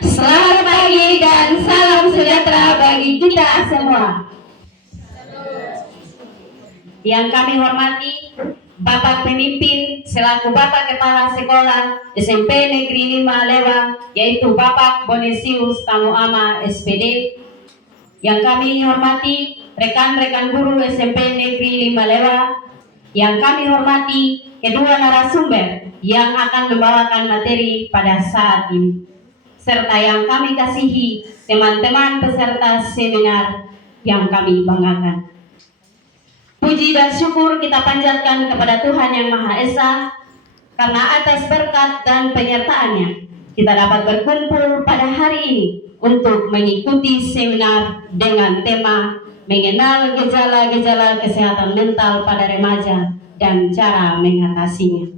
Selamat pagi dan salam sejahtera bagi kita semua. Yang kami hormati Bapak Pemimpin selaku Bapak Kepala Sekolah SMP Negeri 5 Lewa, yaitu Bapak Bonesius Tamuama SPD. Yang kami hormati rekan-rekan guru SMP Negeri 5 Lewa. Yang kami hormati kedua narasumber yang akan membawakan materi pada saat ini, serta yang kami kasihi teman-teman peserta seminar yang kami banggakan. Puji dan syukur kita panjatkan kepada Tuhan Yang Maha Esa, karena atas berkat dan penyertaannya kita dapat berkumpul pada hari ini untuk mengikuti seminar dengan tema mengenal gejala-gejala kesehatan mental pada remaja dan cara mengatasinya.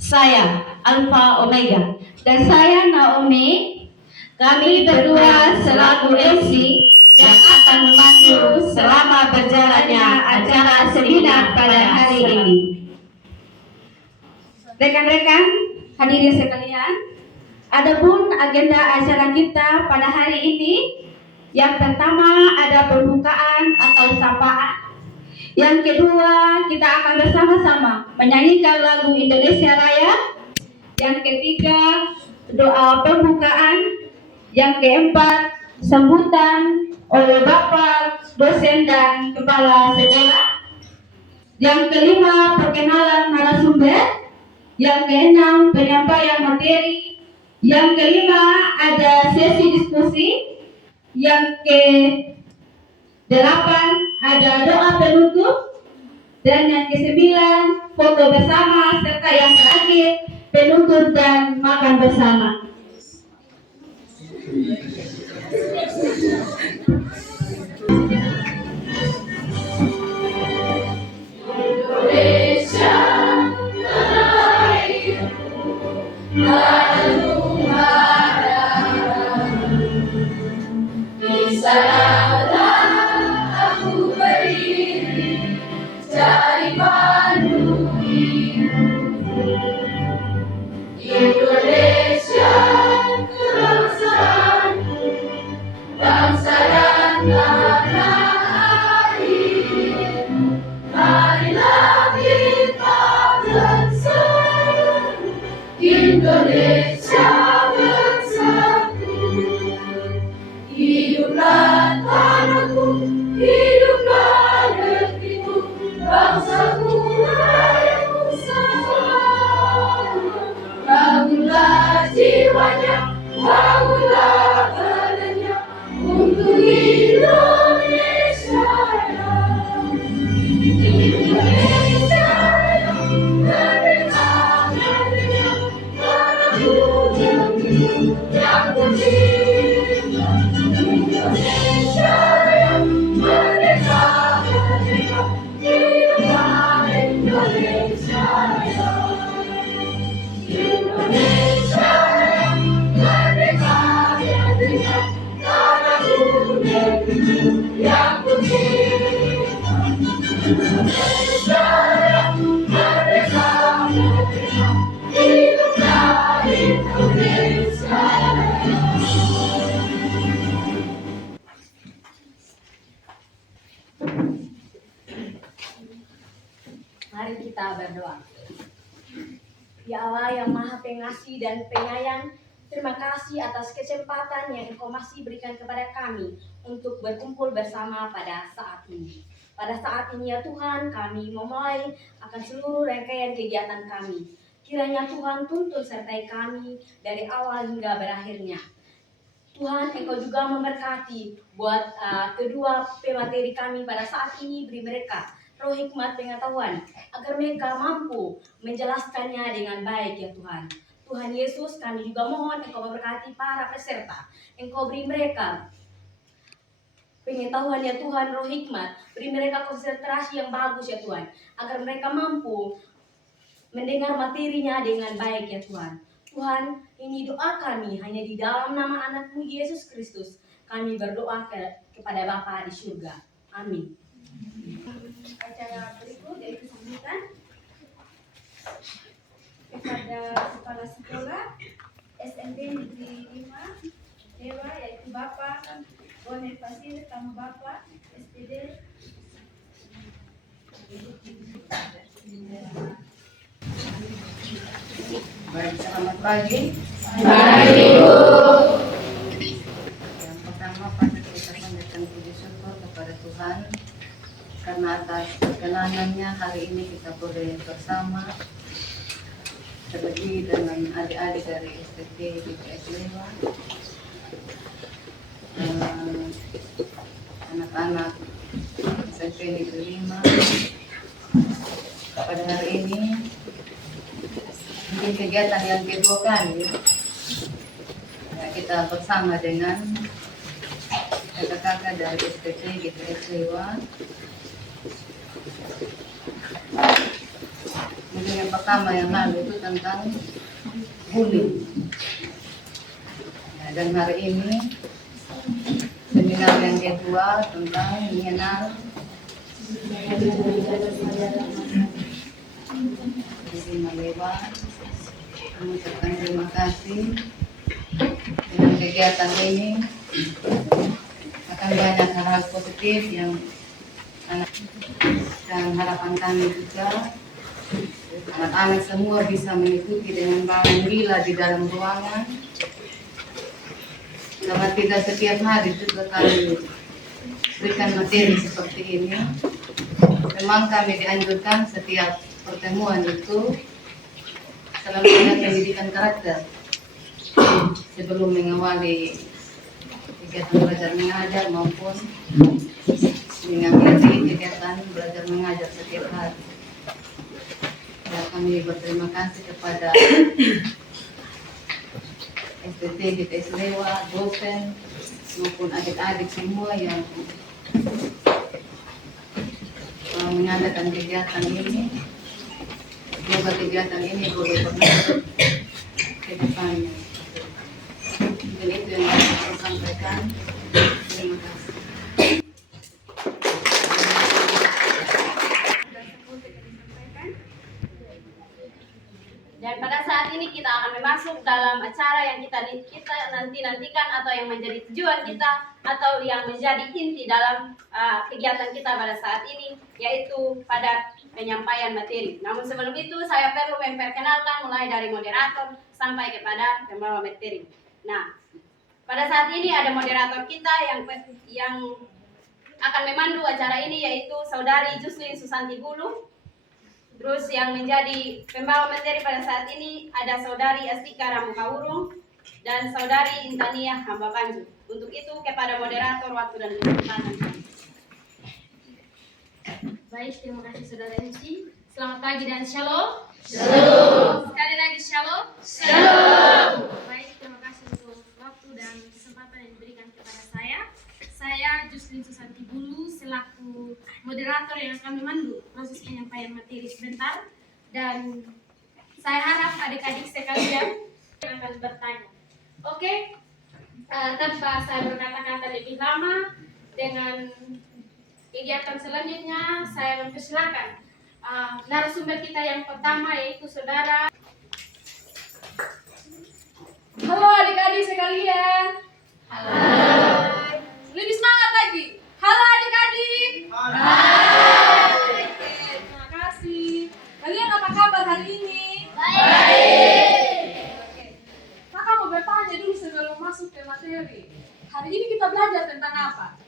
Saya Alpha Omega dan saya Naomi. Kami berdua selaku MC yang akan memandu selama berjalannya acara seminar pada hari ini. Rekan-rekan hadirin sekalian, adapun agenda acara kita pada hari ini, yang pertama ada pembukaan atau sapaan. Yang kedua, kita akan bersama-sama menyanyikan lagu Indonesia Raya. Yang ketiga, doa pembukaan. Yang keempat, sambutan oleh Bapak, dosen dan kepala sekolah. Yang kelima, perkenalan narasumber. Yang keenam, penyampaian materi. Yang kelima, ada sesi diskusi. Yang ke-8, ada doa penutup. Dan yang ke-9, foto bersama, serta yang terakhir, penutup dan makan bersama. Mari kita berdoa. Ya Allah yang Maha Pengasih dan Penyayang, terima kasih atas kesempatan yang Engkau masih berikan kepada kami untuk berkumpul bersama pada saat ini. Pada saat ini ya Tuhan, kami memulai akan seluruh rangkaian kegiatan kami. Kiranya Tuhan tuntun sertai kami dari awal hingga berakhirnya. Tuhan, Engkau juga memberkati buat kedua pemateri kami pada saat ini, beri mereka roh hikmat pengetahuan agar mereka mampu menjelaskannya dengan baik ya Tuhan. Tuhan Yesus, kami juga mohon Engkau memberkati para peserta. Engkau beri mereka pengetahuan ya Tuhan, roh hikmat, beri mereka konsentrasi yang bagus ya Tuhan, agar mereka mampu mendengar materinya dengan baik ya Tuhan. Tuhan, ini doa kami hanya di dalam nama anak-Mu Yesus Kristus. Kami berdoa kepada Bapa di surga. Amin. Acara berikut yaitu sambutan kepada Kepala Sekolah SMP Negeri tamu Bapak SPD. Baik, selamat pagi. Pagi, Bu. Yang pertama, patut kita panjatkan puji syukur kepada Tuhan karena atas perkenanannya hari ini kita boleh bersama terlebih dengan adik-adik dari STT BPS Lewa, anak-anak SMP Negeri 5. Pada hari ini mungkin kegiatan yang kedua kali ya, kita bersama dengan kakak-kakak dari STT BPS Lewa. Mungkin yang pertama yang lalu itu tentang bullying. Ya, dan hari ini seminar yang kedua tentang mengenal Terima Lewa. Mengucapkan terima kasih dengan kegiatan ini akan banyak hal-hal positif yang anak dan harapan kami juga anak-anak semua bisa mengikuti dengan baik bila di dalam ruangan. Karena tidak setiap hari juga kami berikan materi seperti ini. Memang kami dianjurkan setiap pertemuan itu selalu ada pendidikan karakter sebelum mengawali kegiatan belajar mengajar maupun mengakhiri kegiatan belajar mengajar setiap hari. Dan kami berterima kasih kepada STT BPS Lewa, dosen maupun adik-adik semua yang mengadakan kegiatan ini. Semoga kegiatan ini boleh berlanjut ke depannya. Dan itu yang saya sampaikan. Terima kasih. Dan pada saat ini kita akan masuk dalam acara yang kita nantikan atau yang menjadi tujuan kita atau yang menjadi inti dalam kegiatan kita pada saat ini, yaitu pada penyampaian materi. Namun sebelum itu saya perlu memperkenalkan mulai dari moderator sampai kepada pembawa materi. Nah, pada saat ini ada moderator kita yang akan memandu acara ini, yaitu Saudari Juslin Susanti Bulu. Terus yang menjadi pembawa materi pada saat ini ada Saudari Astika Ramukawurung dan Saudari Intania Hamba Panju. Untuk itu kepada moderator waktu dan kesempatan. Baik, terima kasih Saudara MC. Selamat pagi dan shalom. Shalom. Sekali lagi shalom. Shalom. Baik, terima kasih untuk waktu dan kesempatan yang diberikan kepada saya. Saya Juslin Susanti Bulu selaku moderator yang akan memandu proses penyampaian materi sebentar, dan saya harap adik-adik sekalian yang akan bertanya. Oke, tanpa saya berkata-kata lebih lama, dengan kegiatan selanjutnya saya mempersilakan narasumber kita yang pertama, yaitu Saudara. Halo adik-adik sekalian. Halo. Lebih semangat lagi. Halo adik-adik. Hai. Terima kasih. Kalian apa kabar hari ini? Baik. Kakak mau bertanya dulu sebelum masuk ke materi. Hari ini kita belajar tentang apa?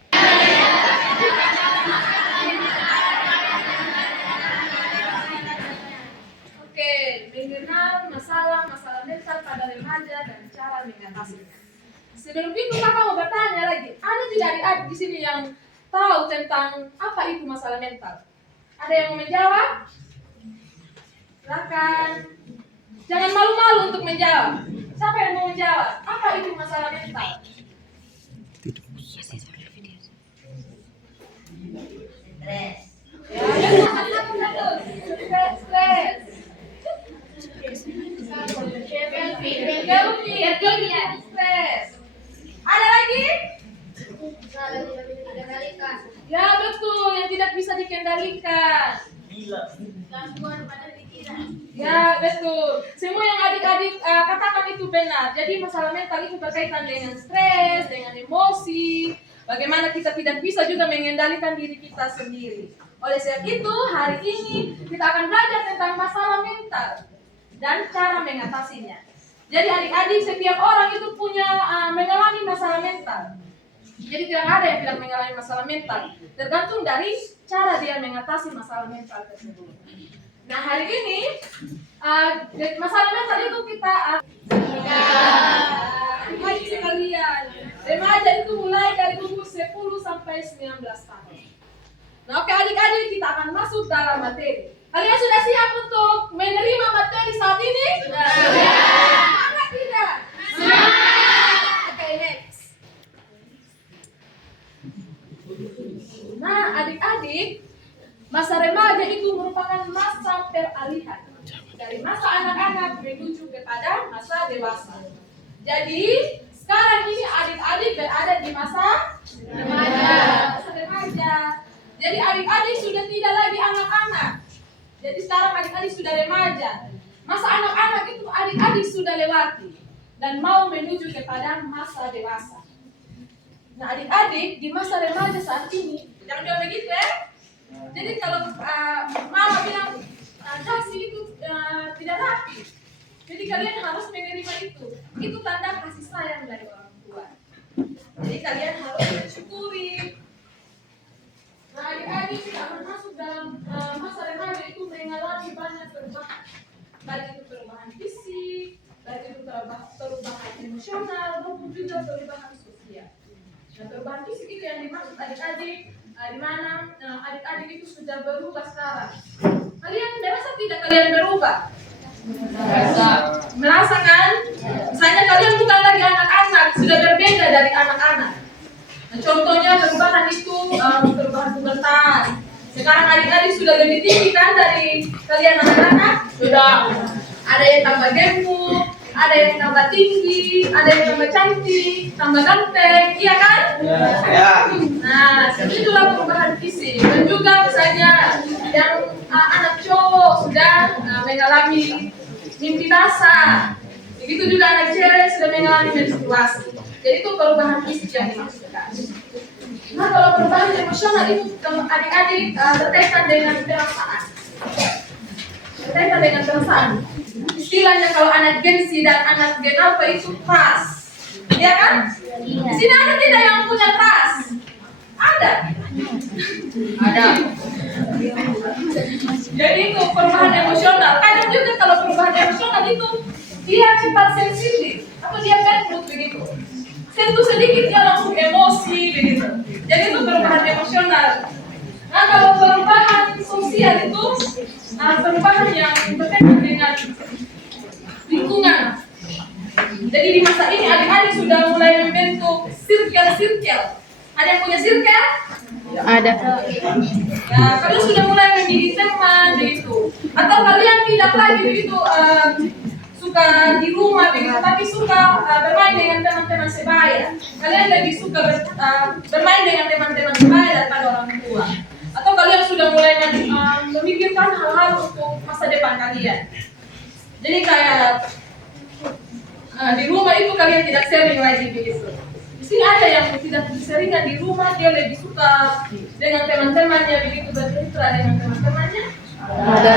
Oke, mengenal masalah mental pada remaja dan cara mengatasinya. Sebelum itu kakak mau bertanya lagi, ada tidak adik-adik di sini yang tahu tentang apa itu masalah mental? Ada yang mau menjawab? Silakan. Jangan malu-malu untuk menjawab. Siapa yang mau menjawab? Apa itu masalah mental? Stres. Ya, betul. Stres. Stres. Ada lagi? Ya betul, yang tidak bisa dikendalikan. Ya betul. Semua yang adik-adik katakan itu benar. Jadi masalah mental itu berkaitan dengan stres, dengan emosi, bagaimana kita tidak bisa juga mengendalikan diri kita sendiri. Oleh sebab itu, hari ini kita akan belajar tentang masalah mental dan cara mengatasinya. Jadi adik-adik, setiap orang itu punya mengalami masalah mental. Jadi tidak ada yang tidak mengalami masalah mental, tergantung dari cara dia mengatasi masalah mental tersebut. Nah, hari ini masalah mental itu kita adik sekalian, remaja itu mulai dari umur 10 sampai 19 tahun. Nah, oke adik-adik, kita akan masuk dalam materi. Kalian sudah siap untuk menerima materi saat ini? Sudah. Semangat tidak? Semangat. Oke, next. Nah, adik-adik, masa remaja itu merupakan masa peralihan dari masa anak-anak menuju kepada masa dewasa. Jadi, sekarang ini adik-adik berada di masa remaja. Masa remaja. Jadi adik-adik sudah tidak lagi anak-anak. Jadi sekarang adik-adik sudah remaja. Masa anak-anak itu adik-adik sudah lewati dan mau menuju kepada masa dewasa. Nah, adik-adik di masa remaja saat ini, jangan jauh begitu ya. Jadi kalau mama bilang dasi itu tidak rapi, jadi kalian harus menerima itu. Itu tanda kasih sayang dari orang tua. Jadi kalian harus mensyukuri. Nah, adik-adik kita akan masuk dalam masa remaja itu mengalami banyak perubahan. Baik itu perubahan fisik, baik itu perubahan emosional, maupun juga perubahan sosial. Nah, perubahan fisik itu yang dimaksud adik-adik, di mana adik-adik itu sudah berubah sekarang. Kalian merasa tidak kalian berubah? Merasa kan? Misalnya kalian bukan lagi anak-anak, sudah berbeda dari anak-anak. Nah, contohnya perubahan itu perubahan pubertas. Sekarang adik-adik sudah lebih tinggi kan dari kalian anak-anak? Sudah. Ada yang tambah gemuk, ada yang tambah tinggi, ada yang tambah cantik, tambah ganteng, iya kan? Ya. Nah, itulah perubahan fisik. Dan juga misalnya yang anak cowok sudah mengalami mimpi basah. Begitu juga anak cewek sudah mengalami menstruasi. Jadi itu perubahan fisik yang dimaksudkan. Nah, kalau perubahan emosional itu adik-adik berkaitan dengan perasaan. Berkaitan dengan perasaan. Istilahnya kalau anak Gen Z dan anak Gen Alpha itu trust. Ya kan? Di sini ada tidak yang punya trust? Ada. Ada. Jadi itu perubahan emosional. Kadang juga kalau perubahan emosional itu dia cepat sensitif atau dia bad begitu. Sentuh sedikit dia langsung emosi begitu. Jadi itu perubahan emosional. Nah, kalau perubahan sosial itu perubahan yang berkaitan dengan lingkungan. Jadi di masa ini adik-adik sudah mulai membentuk circle-circle. Ada yang punya circle? Ada. Nah, kalian sudah mulai menjadi teman begitu. Atau kalian tidak lagi begitu suka di rumah begitu, tapi suka bermain dengan teman-teman sebaya. Kalian lebih suka bermain dengan teman-teman sebaya daripada orang tua. Atau kalian sudah mulai memikirkan hal-hal untuk masa depan kalian. Jadi kayak di rumah itu kalian tidak sering lagi begitu. Di sini ada yang tidak seringan di rumah, dia lebih suka dengan teman-temannya begitu, bercerita dengan teman-temannya. Ada.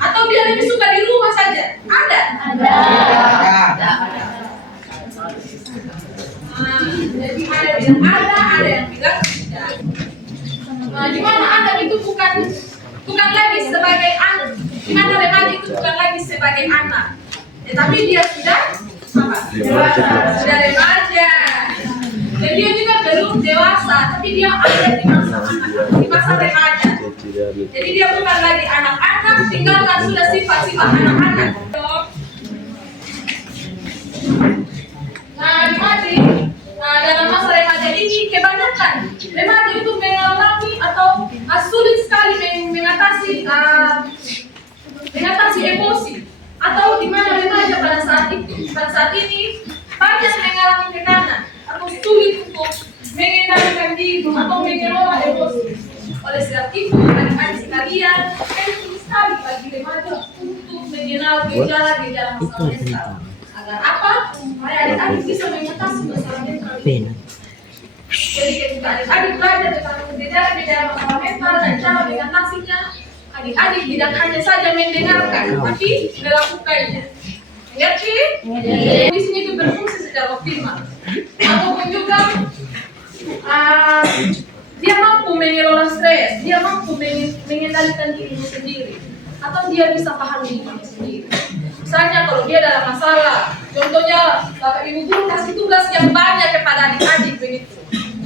Atau dia lebih suka di rumah saja? Ada. Jadi ada yang ada yang bilang tidak. Di mana Anda itu bukan lagi sebagai anak, di mana remaja itu bukan lagi sebagai anak, tetapi dia sudah apa? Sudah remaja. Dan dia juga belum dewasa, tapi dia ada di masa anak, di masa remaja. Jadi dia bukan lagi anak-anak, tinggalkan sudah sifat-sifat anak-anak. Nah, adik-adik, dalam masa remaja ini kebanyakan remaja itu mengalami atau sulit sekali mengatasi emosi, atau di mana remaja pada saat ini banyak mengalami tekanan atau sulit untuk mengendalikan diri atau mengelola emosi. Oleh sebab itu, adik-adik sekalian, penting sekali bagi remaja untuk mengenal gejala-gejala masalah mental. Agar apa? Supaya adik-adik bisa mengatasi masalah mental ini. Jadi adik-adik belajar tentang gejala-gejala masalah mental dan cara mengatasinya, adik-adik tidak hanya saja mendengarkan, tapi melakukannya. Ngerti? Di sini itu berfungsi secara optimal. Ataupun juga dia mampu mengelola stres, dia mampu mengendalikan dirinya sendiri, atau dia bisa paham dirinya sendiri. Misalnya kalau dia dalam masalah, contohnya Bapak Ibu guru kasih tugas yang banyak kepada adik-adik begitu.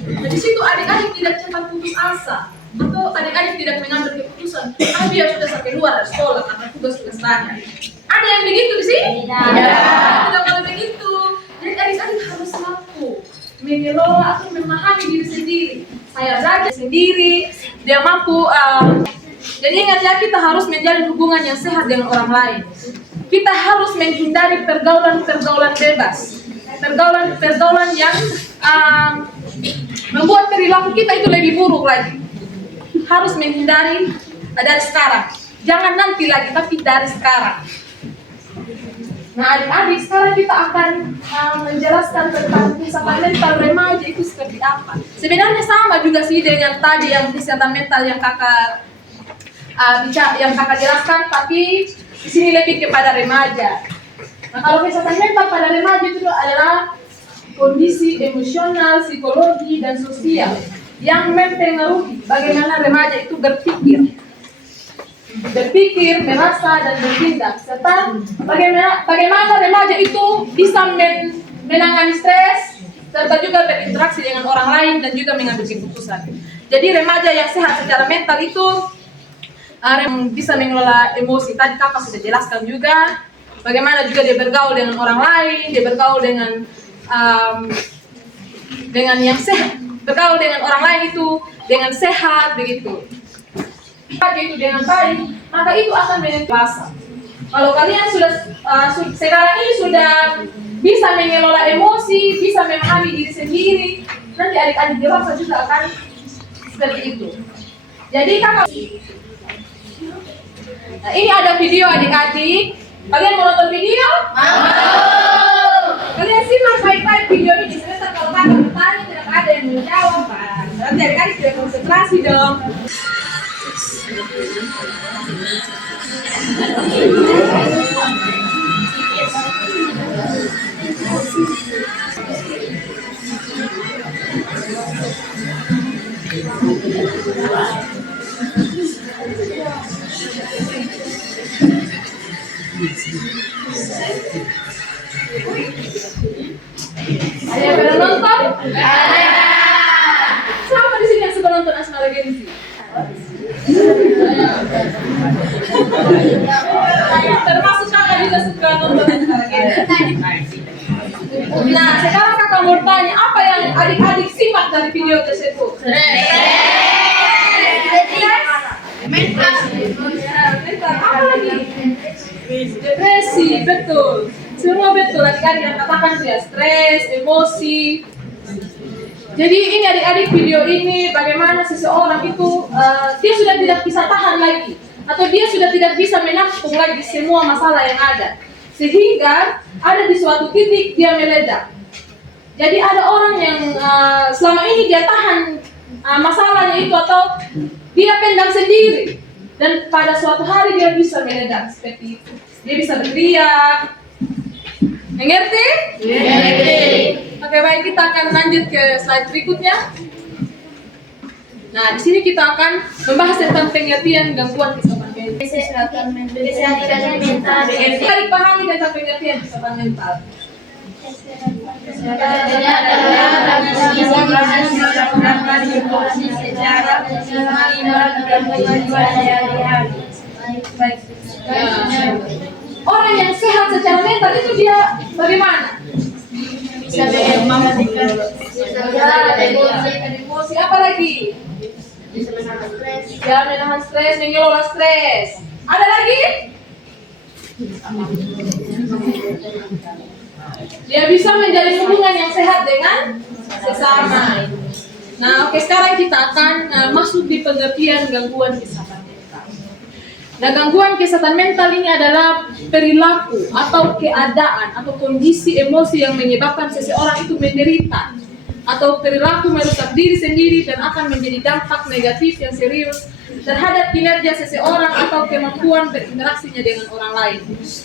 Nah, di situ adik-adik tidak cepat putus asa, atau adik-adik tidak mengambil keputusan, dia sudah sampai luar dari sekolah karena tugas-tugas banyak. Ada yang begitu di sini? Tidak boleh begitu. Jadi adik-adik harus mampu mengelola atau memahami diri sendiri. Saya belajar sendiri, dia mampu. Jadi ingat ya, kita harus menjalin hubungan yang sehat dengan orang lain. Kita harus menghindari pergaulan-pergaulan bebas, pergaulan yang membuat perilaku kita itu lebih buruk lagi. Harus menghindari dari sekarang. Jangan nanti lagi, tapi dari sekarang. Nah, adik-adik, sekarang kita akan menjelaskan tentang kesehatan mental remaja itu seperti apa. Sebenarnya sama juga sih dengan tadi yang kesehatan mental yang kakak jelaskan, tapi di sini lebih kepada remaja. Nah, kalau kesehatan mental pada remaja itu adalah kondisi emosional, psikologi, dan sosial yang mempengaruhi bagaimana remaja itu berpikir, merasa, dan bertindak, serta bagaimana remaja itu bisa menangani stres, serta juga berinteraksi dengan orang lain dan juga mengambil keputusan. Jadi remaja yang sehat secara mental itu bisa mengelola emosi. Tadi kakak sudah jelaskan juga bagaimana juga dia bergaul dengan orang lain, dia bergaul dengan yang sehat, bergaul dengan orang lain itu dengan sehat begitu. Itu dengan baik, maka itu akan menjadi. Kalau kalian sudah sekarang ini sudah bisa mengelola emosi, bisa memahami diri sendiri, nanti adik-adik dewasa juga akan seperti itu. Jadi kakak, nah ini ada video adik-adik. Kalian mau nonton video? Mau. Kalian simak baik-baik video ini. Sebentar kalau kakak bertanya tidak ada yang menjawab, nanti adik-adik tidak konsentrasi dong. Ada yang pernah nonton? Ada. Siapa di sini yang suka nonton Asmara Genzi? Termasuk kakak juga suka nonton Asmara Genzi. Nah, sekarang kakak mau tanya, apa yang adik-adik simak dari video tersebut? Mental. Apa lagi? Depresi, betul. Semua betul, adik-adik yang katakan ya, stres, emosi. Jadi ini adik-adik video ini bagaimana seseorang itu dia sudah tidak bisa tahan lagi, atau dia sudah tidak bisa menampung lagi semua masalah yang ada, sehingga ada di suatu titik dia meledak. Jadi ada orang yang selama ini dia tahan masalahnya itu, atau dia pendam sendiri, dan pada suatu hari dia bisa meledak seperti itu. Dia bisa berteriak. Mengerti? Mengerti. Oke, baik, kita akan lanjut ke slide berikutnya. Nah, di sini kita akan membahas tentang pengertian gangguan kesehatan mental. Kita dipahami tentang pengertian kesehatan mental. Baik. Orang yang sehat secara mental itu dia bagaimana? Bisa mengendalikan emosi, apa lagi? Bisa menahan stres. Ya, menahan stres, mengelola stres. Ada lagi? Dia bisa menjalin hubungan yang sehat dengan sesama. Nah, oke, sekarang kita akan masuk di pengertian gangguan kesehatan mental. Nah, gangguan kesehatan mental ini adalah perilaku atau keadaan atau kondisi emosi yang menyebabkan seseorang itu menderita atau perilaku merusak diri sendiri dan akan menjadi dampak negatif yang serius terhadap kinerja seseorang atau kemampuan berinteraksinya dengan orang lain.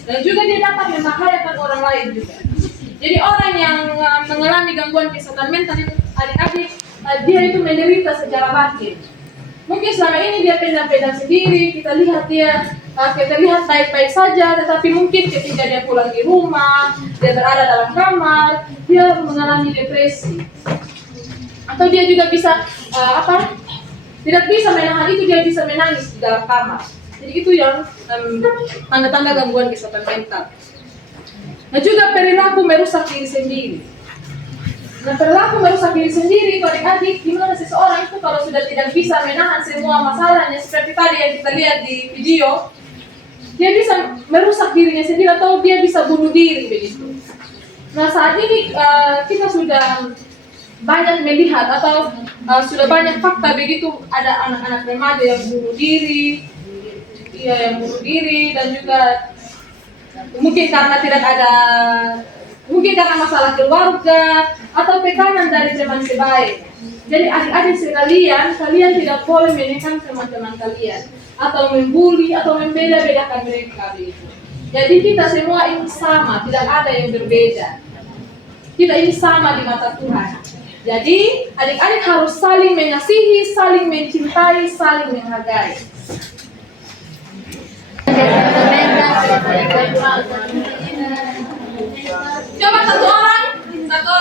Dan juga dia dapat membahayakan orang lain juga. Jadi orang yang mengalami gangguan kesehatan mental itu adik-adik, dia itu menderita secara batin. Mungkin selama ini dia pendam-pendam sendiri, kita lihat baik-baik saja, tetapi mungkin ketika dia pulang di rumah, dia berada dalam kamar, dia mengalami depresi. Atau dia juga bisa tidak bisa menahan itu, dia bisa menangis di dalam kamar. Jadi itu yang tanda-tanda gangguan kesehatan mental. Nah juga perilaku merusak diri sendiri. Nah perilaku merusak diri sendiri itu adik-adik, gimana seseorang itu kalau sudah tidak bisa menahan semua masalahnya seperti tadi yang kita lihat di video, dia bisa merusak dirinya sendiri atau dia bisa bunuh diri begitu. Nah saat ini kita sudah banyak melihat atau sudah banyak fakta begitu, ada anak-anak remaja yang bunuh diri, dan juga mungkin karena masalah keluarga atau tekanan dari teman sebaya. Jadi adik-adik sekalian, kalian tidak boleh menekan teman-teman kalian atau membuli atau membeda-bedakan mereka begitu. Jadi kita semua ini sama, tidak ada yang berbeda. Kita ini sama di mata Tuhan. Jadi adik-adik harus saling mengasihi, saling mencintai, saling menghargai. Coba satu orang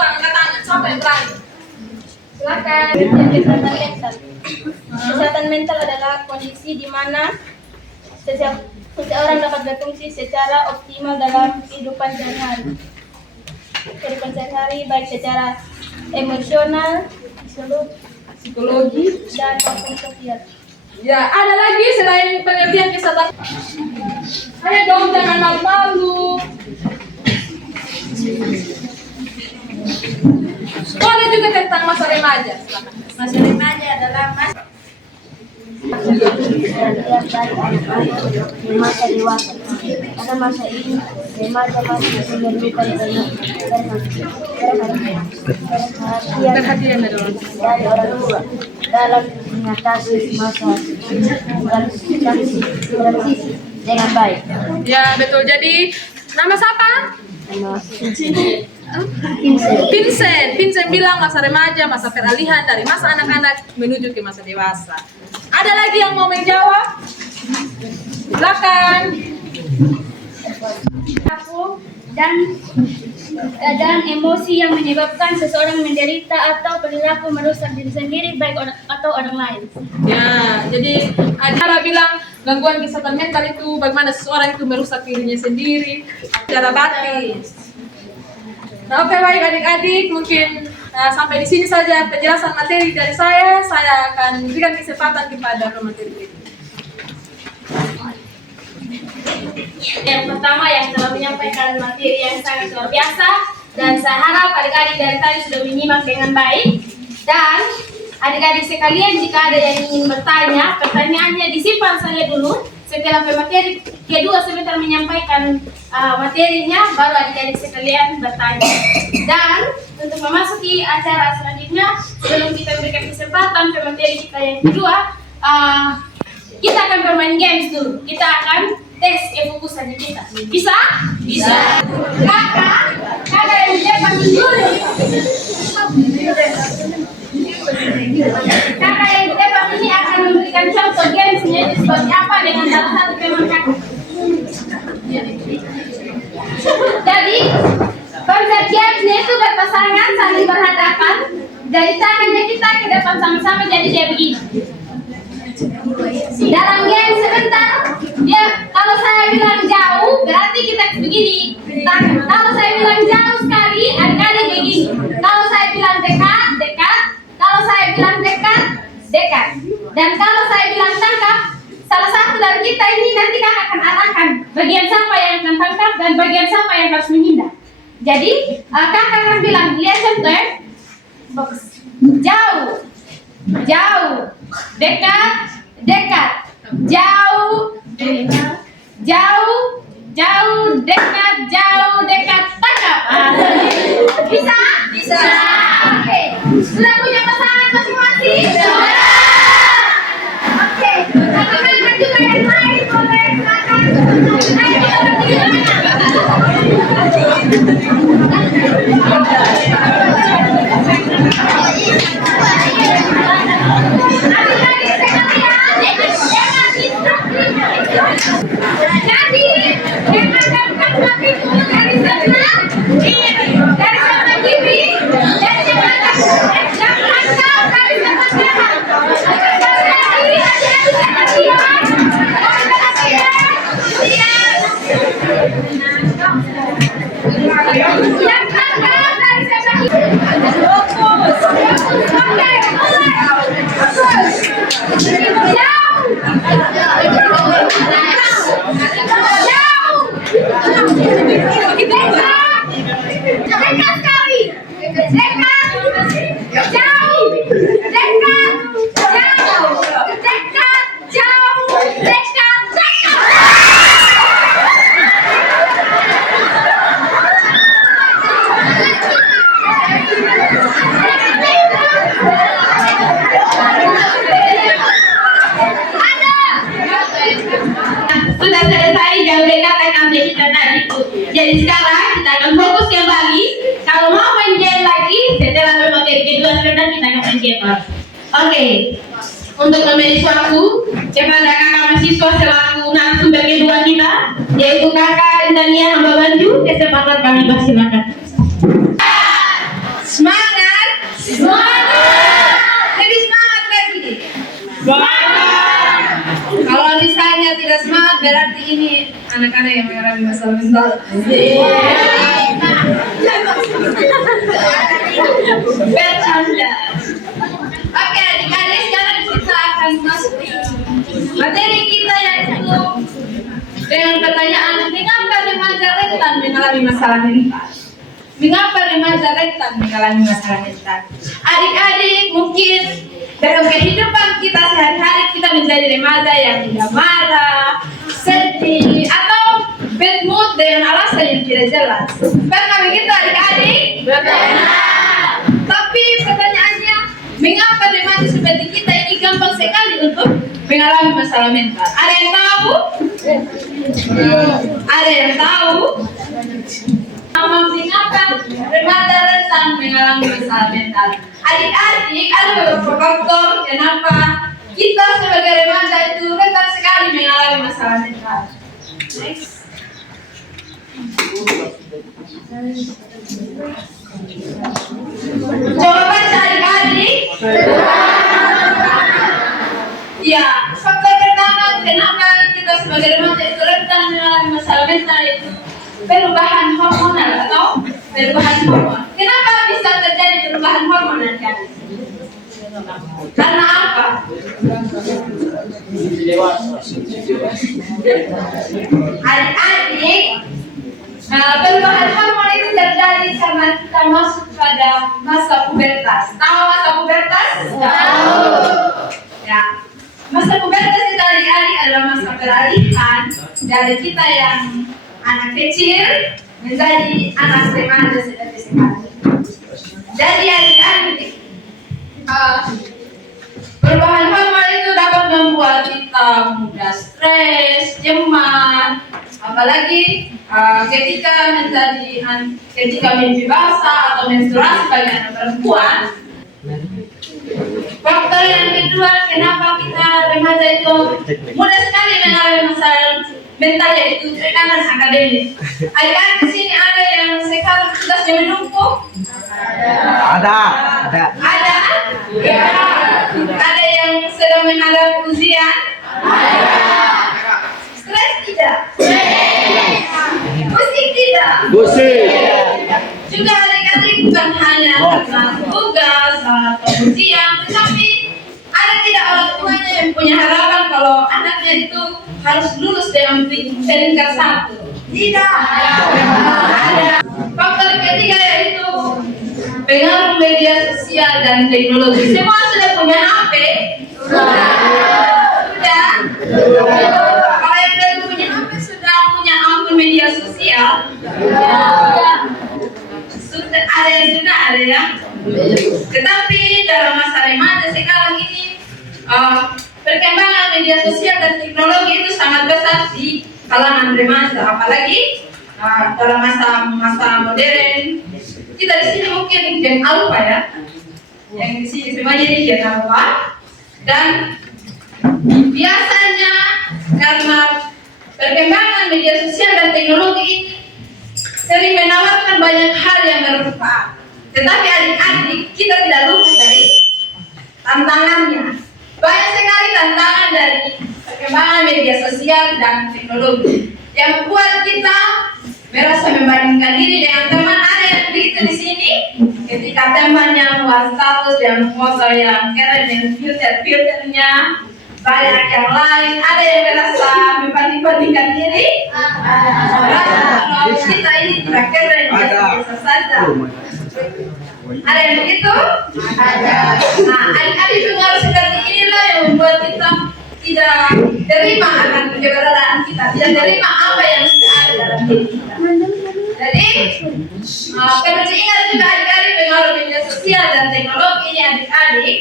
angkat tangan, siapa yang berani? Silakan. Kesehatan mental adalah kondisi di mana seseorang dapat berfungsi secara optimal dalam kehidupan sehari-hari. Kehidupan sehari-hari baik secara emosional, psikologi, dan maupun sosial. Ya, ada lagi selain pengertian kesehatan. Ayo dong, jangan malu-malu. Boleh juga tentang masa remaja. Silakan. Masa remaja adalah masa masa dewasa. Pada masa ini remaja masih memerlukan perhatian dari orang tua dalam mengatasi masa transisi dengan baik. Ya betul. Jadi nama siapa? Vincent bilang masa remaja, masa peralihan dari masa anak-anak menuju ke masa dewasa. Ada lagi yang mau menjawab? Silakan. Dan emosi yang menyebabkan seseorang menderita atau perilaku merusak diri sendiri baik atau orang lain. Ya, jadi Adara bilang gangguan kesehatan mental itu bagaimana seseorang itu merusak dirinya sendiri secara batin. Nah, oke baik adik-adik, mungkin sampai di sini saja penjelasan materi dari saya. Saya akan berikan kesempatan kepada pemateri berikutnya. Yang pertama yang telah menyampaikan materi yang sangat luar biasa, dan saya harap adik-adik dari tadi sudah menyimak dengan baik. Dan adik-adik sekalian, jika ada yang ingin bertanya, pertanyaannya disimpan saja dulu. Setelah pemateri kedua sebentar menyampaikan materinya, baru adik-adik sekalian bertanya. Dan untuk memasuki acara selanjutnya, sebelum kita berikan kesempatan pemateri kita yang kedua, kita akan bermain games dulu. Kita akan tes kefokusan kita. Bisa? Bisa. Kakak yang depan dulu. Kakak yang depan ini akan memberikan contoh gamesnya itu seperti apa dengan salah satu teman kakak. Jadi konsep gamesnya itu berpasangan saling berhadapan. Dari tangannya kita ke depan sama-sama, jadi dia begini. Dalam game sebentar, dia kalau saya bilang jauh, berarti kita begini. Kalau saya bilang jauh sekali, adik-adik begini. Kalau saya bilang dekat, dekat. Kalau saya bilang dekat, dekat. Dan kalau saya bilang tangkap, salah satu dari kita ini nanti kakak akan arahkan bagian siapa yang akan tangkap dan bagian siapa yang harus menghindar. Jadi kakak akan bilang, lihat contoh ya. Box. Jauh, jauh, dekat, dekat, jauh, jauh, jauh, dekat, jauh, dekat, tangkap. Bisa? Bisa. Oke. Sudah selesai jam dekat TKP kita tadi. Jadi sekarang kita akan fokus kembali. Kalau mau main game lagi, setelah materi kedua sudah kita akan main game. Oke. Untuk memberi suatu kepada kakak mahasiswa selaku narasumber kedua kita, yaitu kakak Dania Hamba Banju, kesempatan kami persilakan. Semangat! Semangat! Lebih semangat lagi! Semangat! Kalau misalnya tidak semangat berarti ini anak-anak yang mengalami masalah mental. Bercanda. Oke, adik-adik sekarang kita akan masuk materi kita yaitu dengan pertanyaan mengapa remaja rentan mengalami masalah mental. Mengapa remaja rentan mengalami masalah mental? Adik-adik mungkin dalam kehidupan kita sehari-hari kita menjadi remaja yang tidak marah, sedih, atau bad mood dengan alasan yang tidak jelas. Pernah begitu adik-adik? Benar. Tapi pertanyaannya, mengapa remaja seperti kita ini gampang sekali untuk mengalami masalah mental? Ada yang tahu? Ada yang tahu? Mengapa remaja rentan mengalami masalah mental? Adik-adik, ada beberapa faktor kenapa kita sebagai remaja itu rentan sekali mengalami masalah mental. Next. Coba baca adik-adik. Ya, faktor pertama kenapa kita sebagai remaja itu rentan mengalami masalah mental itu perubahan hormonal atau perubahan hormon. Kenapa bisa terjadi perubahan hormonal kan? Karena apa? Adik-adik, perubahan hormon itu terjadi karena kita masuk pada masa pubertas. Tahu masa pubertas? Tahu. Ya, masa pubertas itu adik-adik adalah masa peralihan dari kita yang anak kecil menjadi anak remaja seperti sekarang. Jadi adik-adik, perubahan hormon itu dapat membuat kita mudah stres, cemas, apalagi ketika mimpi basah atau menstruasi bagi anak perempuan. Faktor yang kedua, kenapa kita remaja itu mudah sekali mengalami masalah mental yaitu tekanan akademis. Adik-adik di sini ada yang sekarang tugasnya menumpuk? Ada. Ya. Ada yang sedang menghadapi ujian? Stres tidak? Pusing tidak? Juga adik-adik bukan hanya karena tugas atau ujian, tetapi ada tidak orang tuanya yang punya harapan kalau anaknya itu harus lulus dengan peringkat 1? Tidak. Ada. Faktor ketiga yaitu pengaruh media sosial dan teknologi. Semua sudah punya HP? Sudah. Kalau yang belum punya HP sudah punya akun media sosial? Sudah ada yang sudah ada ya. Tetapi dalam masa remaja sekarang ini perkembangan media sosial dan teknologi itu sangat besar di kalangan remaja, apalagi dalam masa modern. Kita di sini mungkin Gen Alpha ya, yang di sini semuanya ini Gen Alpha, dan biasanya karena perkembangan media sosial dan teknologi ini memang banyak hal yang bermanfaat. Tetapi adik-adik, kita tidak luput dari tantangannya. Banyak sekali tantangan dari perkembangan media sosial dan teknologi yang membuat kita merasa membandingkan diri dengan teman. Ada yang begitu di sini, ketika temannya membuat status dan foto yang keren dengan filternya banyak yang lain, ada yang merasa membanding-bandingkan diri. Merasa kita ini tidak keren, biasa saja. Ada yang begitu? Ada. Nah, adik-adik dengar seperti inilah yang membuat kita tidak terima akan keberadaan kita, tidak terima apa yang sudah ada dalam diri kita. Jadi, perlu diingat juga adik-adik pengaruh media sosial dan teknologi ini adik-adik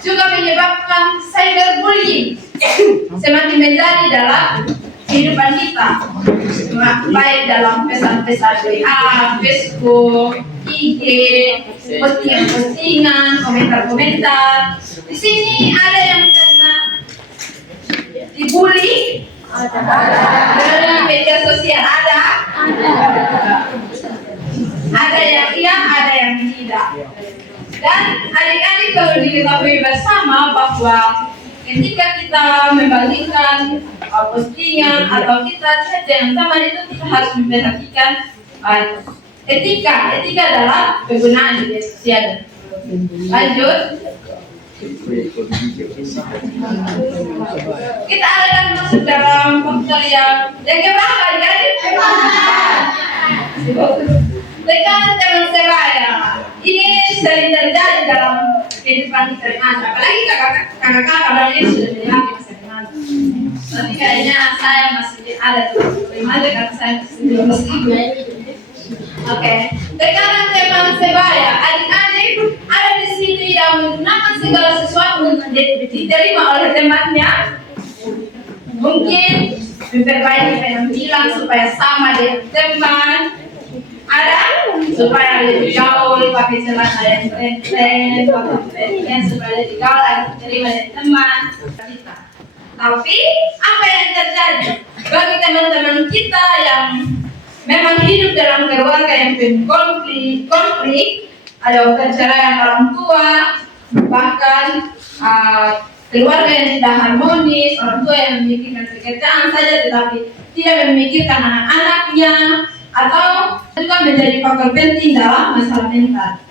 juga menyebabkan cyberbullying semakin menjadi dalam kehidupan kita, baik dalam pesan-pesan WA, Facebook, IG, postingan-postingan, komentar-komentar. Di sini ada yang kena dibully dari media sosial, ada yang iya, ada yang tidak. Dan adik-adik perlu diketahui bersama bahwa ketika kita membandingkan postingan atau kita chat dengan teman itu, kita harus memperhatikan etika dalam penggunaan media sosial. Lanjut. Kita akan masuk dalam faktor yang keberapa adik-adik? Tekanan teman sebaya ini sering terjadi dalam kehidupan kita remaja, apalagi kakak-kakak apalagi sudah menjadi masa remaja. Tapi kayaknya saya masih ada di remaja karena saya masih belum. Oke, tekanan teman sebaya, adik-adik ada di sini yang menggunakan segala sesuatu untuk diterima oleh temannya. Mungkin memperbaiki penampilan supaya sama dengan teman. Ada supaya lebih gaul, pakai celana yang keren, pakai supaya lebih gaul, ada diterima dari teman kita. Tapi apa yang terjadi bagi teman-teman kita yang memang hidup dalam keluarga yang penuh konflik, ada perceraian orang tua, bahkan keluarga yang tidak harmonis, orang tua yang memikirkan pekerjaan saja tetapi tidak memikirkan anak-anaknya, atau juga menjadi faktor penting dalam masalah mental.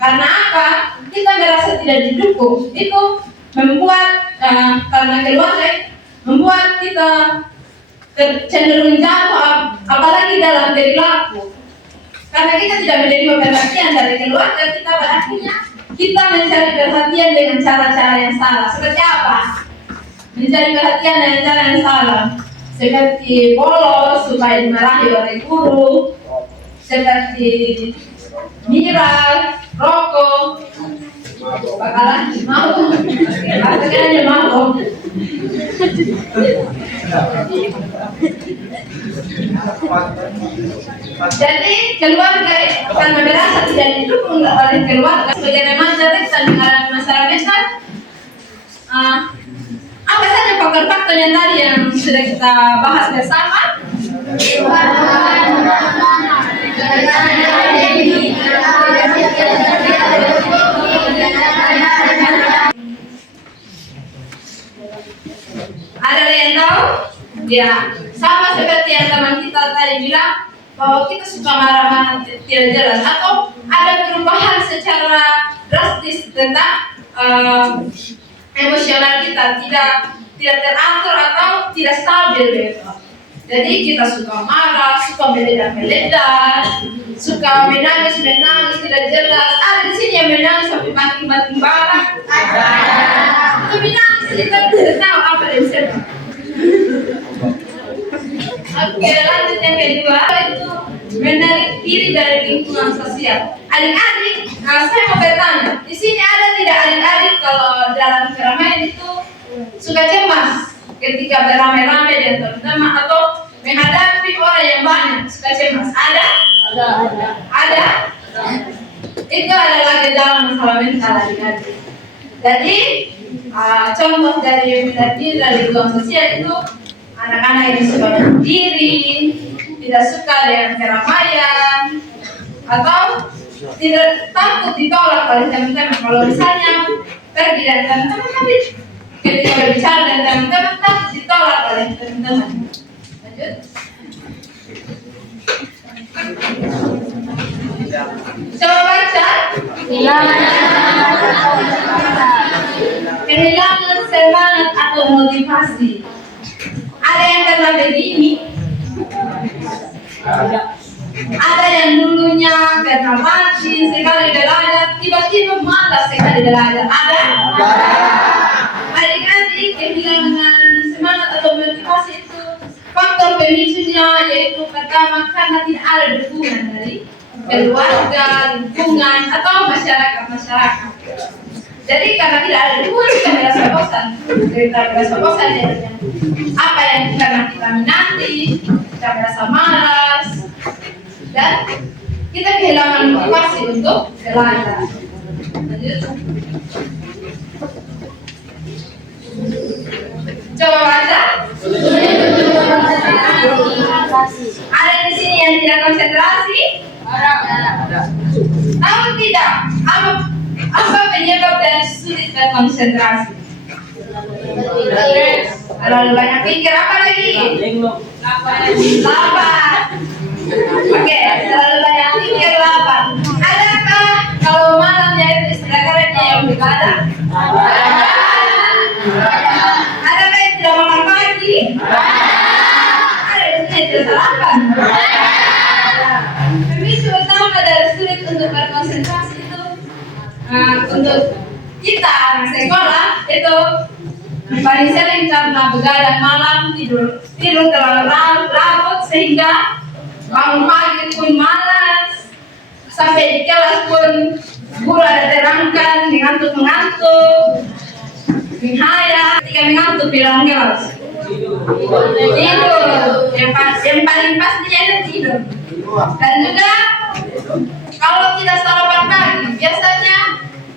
Karena apa? Kita merasa tidak didukung. Itu membuat karena keluarga membuat kita cenderung jatuh, apalagi dalam perilaku. Karena kita tidak menerima perhatian dari keluarga kita, berarti kita mencari perhatian dengan cara-cara yang salah. Seperti apa? Mencari perhatian dengan cara yang salah. Seperti bolos supaya dimarahi oleh guru, seperti miras, rokok, bakalan mabuk, akhirnya mabuk. Jadi keluarga karena merasa tidak didukung oleh keluarga sebagai remaja kita mengalami masalah mental. Apa saja faktor-faktor yang tadi yang sudah kita bahas bersama? Ada yang tahu? Ya, sama seperti yang teman kita tadi bilang bahwa kita suka marah-marah tidak jelas atau ada perubahan secara drastis tentang emosional kita tidak teratur atau tidak stabil gitu. Jadi kita suka marah, suka meledak, suka menangis tidak jelas. Ada di sini yang menangis sampai banting-banting barang. Ada. Menangis kita tidak tahu apa yang sedang. Oke, lanjut yang kedua itu menarik diri dari lingkungan sosial. Adik-adik, saya mau bertanya, di sini ada tidak adik-adik kalau dalam keramaian itu suka cemas ketika beramai-ramai dan teman-teman atau menghadapi orang yang banyak suka cemas? Ada? Ada? Itu adalah gejala masalah mental adik-adik. Jadi contoh dari menarik diri dari lingkungan sosial itu anak-anak yang suka bunuh diri, tidak tidak suka dengan keramaian atau tidak takut ditolak oleh teman-teman. Kalau misalnya pergi dengan teman-teman, tapi ketika berbicara dengan teman-teman takut ditolak oleh teman-teman. Lanjut. Coba baca. Kehilangan semangat atau motivasi. Ada yang karena begini. Ada yang dulunya karena rajin sekali belajar, tiba-tiba malas sekali belajar. Ada? Adik-adik kehilangan semangat atau motivasi itu faktor pemicunya yaitu pertama karena tidak ada dukungan dari keluarga, lingkungan atau masyarakat. Jadi karena tidak ada dukungan kita merasa bosan. Kita merasa bosan ya. Apa yang karena kita minati, kita merasa malas dan kita kehilangan motivasi untuk belajar. Lanjut. Coba baca. Ada di sini yang tidak konsentrasi? Ada. Tahu tidak? Apa penyebab dan sulit berkonsentrasi? Terlalu banyak pikir. Apa lagi? Lapar. Oke, terlalu banyak pikir, lapar. Adakah kalau malamnya itu istilah kerennya yang begadang? Adakah yang tidak makan pagi? Ada di sini tidak sarapan. Pemicu utama dari sulit untuk berkonsentrasi itu untuk kita anak sekolah itu paling sering karena begadang malam, tidur terlalu larut sehingga bangun pagi pun malas, sampai di kelas pun guru ada terangkan mengantuk, menghayal. Ketika mengantuk bilang kelas tidur, yang paling pastinya itu tidur. Dan juga kalau tidak sarapan pagi, biasanya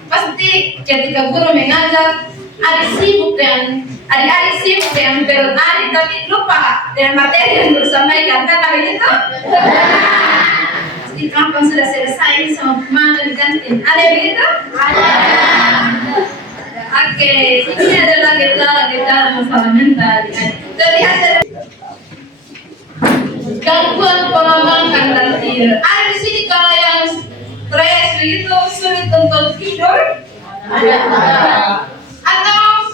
pasti ketika guru mengajar adik-adik sibuk dengan berlari tapi lupa dengan materi yang disampaikan. Kata begitu? Pasti kampung sudah selesai sama pemangku di kantin. Ada begitu? Ada. Oke, ini adalah gejala masalah mental. Terlihat dari gangguan pola makan dan tidur. Ada di sini kalau yang stres begitu sulit untuk tidur. Ada. Atau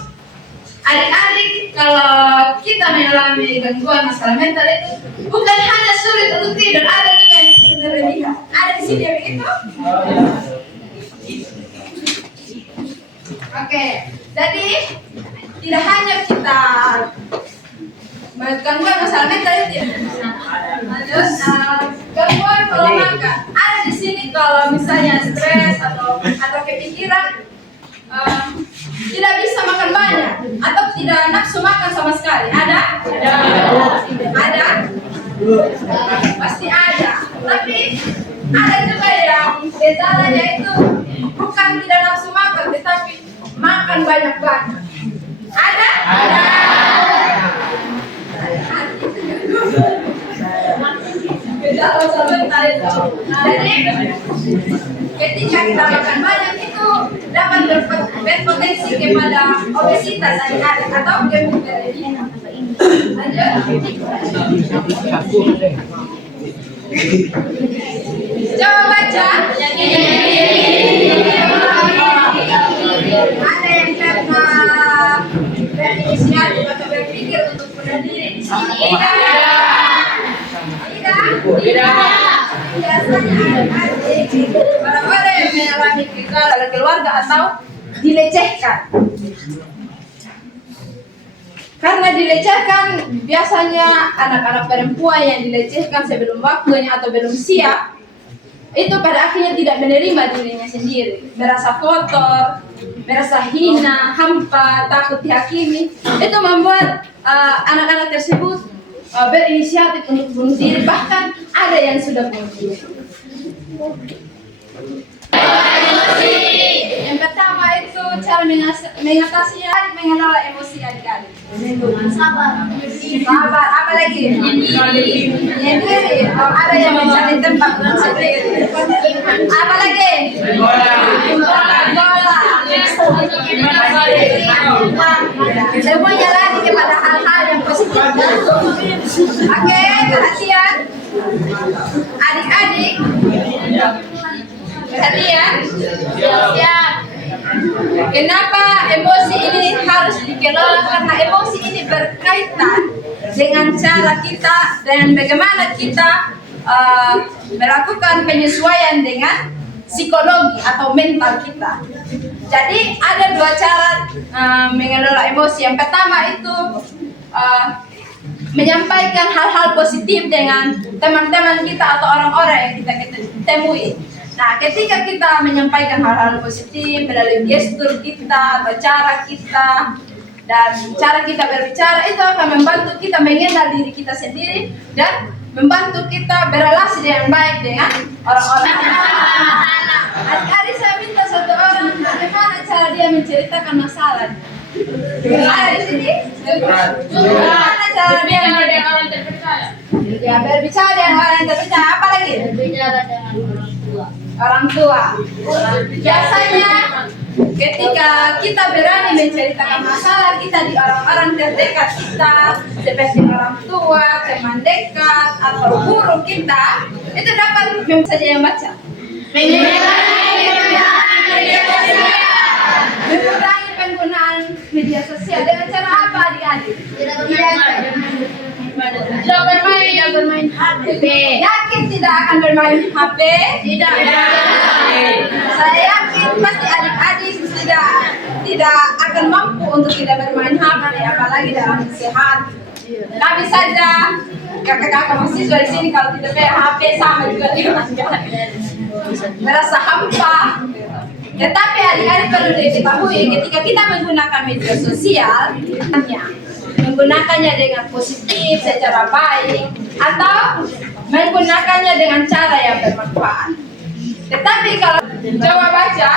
adik-adik kalau kita mengalami gangguan masalah mental itu bukan hanya sulit untuk tidur, ada juga yang tidur berlebihan. Ada di sini begitu? Oke, jadi tidak hanya kita gangguan masalah mental itu ya. Lanjut, gangguan pola makan. Ada di sini kalau misalnya stres atau kepikiran, tidak bisa makan banyak atau tidak nafsu makan sama sekali. Ada? Ada? Pasti ada. Tapi ada juga yang gejalanya itu bukan tidak nafsu makan, tetapi makan banyak-banyak. Ada? Gejala sebentar itu. Jadi ketika kita makan banyak itu dapat berpotensi kepada obesitas adik-adik atau gemuk berlebihan. Lanjut. Coba baca. Ada yang karena berinisiatif atau berpikir untuk bunuh diri di sini? Tidak. Biasanya adik-adik orang-orang yang mengalami gejala keluarga atau dilecehkan. Karena dilecehkan, biasanya anak-anak perempuan yang dilecehkan sebelum waktunya atau belum siap, itu pada akhirnya tidak menerima dirinya sendiri, merasa kotor, merasa hina, hampa, takut dihakimi. Itu membuat anak-anak tersebut berinisiatif untuk bunuh diri, bahkan ada yang sudah bunuh diri. Yang pertama itu cara mengatasinya, mengelola emosi adik-adik. Sabar. Sabar, apa lagi? Menyendiri. Oh, ada yang mencari tempat untuk sendiri. Apa lagi? Bola. Semuanya lari kepada hal-hal yang positif. Oke, perhatian. Adik-adik. Perhatian. Siap. Kenapa emosi ini harus dikelola? Karena emosi ini berkaitan dengan cara kita dan bagaimana kita melakukan penyesuaian dengan psikologi atau mental kita. Jadi ada dua cara mengelola emosi. Yang pertama itu menyampaikan hal-hal positif dengan teman-teman kita atau orang-orang yang kita temui. Nah, ketika kita menyampaikan hal-hal positif melalui gestur kita atau cara kita dan cara kita berbicara, itu akan membantu kita mengenal diri kita sendiri dan membantu kita berrelasi dengan baik dengan orang-orang. Adik-adik, saya minta satu orang, bagaimana cara dia menceritakan masalah? Ada di sini? Bagaimana cara dia dengan orang terpercaya? Ya, berbicara dengan orang yang terpercaya. Apa lagi? Berbicara dengan Orang tua. Biasanya ketika kita berani menceritakan masalah kita di orang-orang terdekat kita, seperti orang tua, teman dekat, atau guru kita, itu dapat saja yang baca. Mengurangi penggunaan media sosial dengan cara apa, adik-adik? Tidak bermain HP. Yakin tidak akan bermain HP? Tidak. Saya yakin pasti adik-adik tidak akan mampu untuk tidak bermain HP, apalagi dalam sehat. Kami saja kakak-kakak mahasiswa di sini kalau tidak pakai HP sama juga dengan merasa hampa. Tetapi adik-adik perlu diketahui ketika kita menggunakan media sosial, menggunakannya dengan positif secara baik atau menggunakannya dengan cara yang bermanfaat. Tetapi kalau coba baca,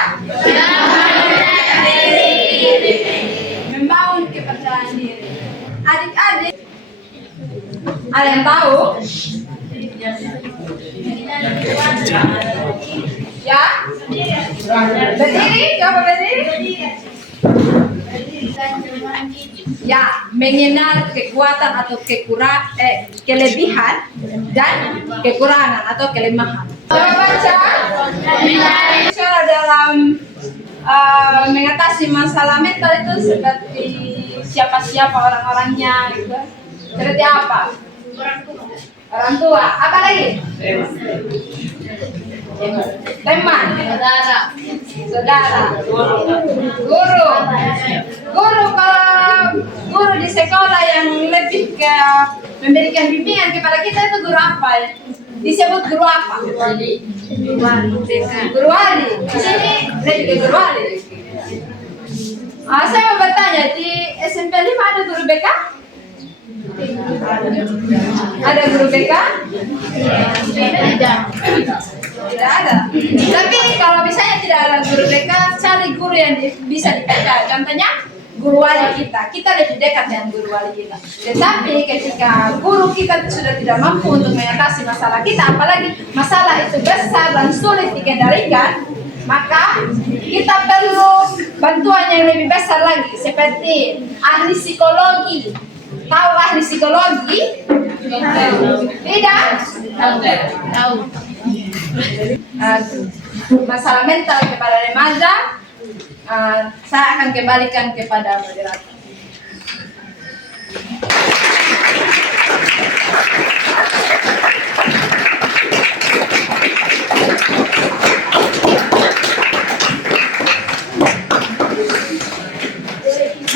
membangun kepercayaan diri. Adik-adik, ada yang tahu? Ya? Berdiri, coba berdiri. Ya, mengenal kekuatan atau kelebihan dan kekurangan atau kelemahan. Coba baca. Cara dalam mengatasi masalah mental itu seperti siapa-siapa orang-orangnya, gitu. Seperti apa? Orang tua. Apa lagi? Teman, saudara, guru. Kalau guru di sekolah yang lebih ke memberikan bimbingan kepada kita itu guru apa ya? Disebut guru apa? Guru wali. Di sini lebih ke guru wali. Saya mau bertanya, di SMP 5 ada guru BK? Ada guru BK? Tidak ada. Tapi kalau misalnya tidak ada guru BK, cari guru yang bisa dipercaya. Contohnya guru wali kita. Kita lebih dekat dengan guru wali kita. Tetapi ketika guru kita sudah tidak mampu untuk mengatasi masalah kita, apalagi masalah itu besar dan sulit dikendalikan, maka kita perlu bantuan yang lebih besar lagi, seperti ahli psikologi. Tahu ahli psikologi? Tidak? Tahu. Masalah mental kepada remaja, saya akan kembalikan kepada moderator.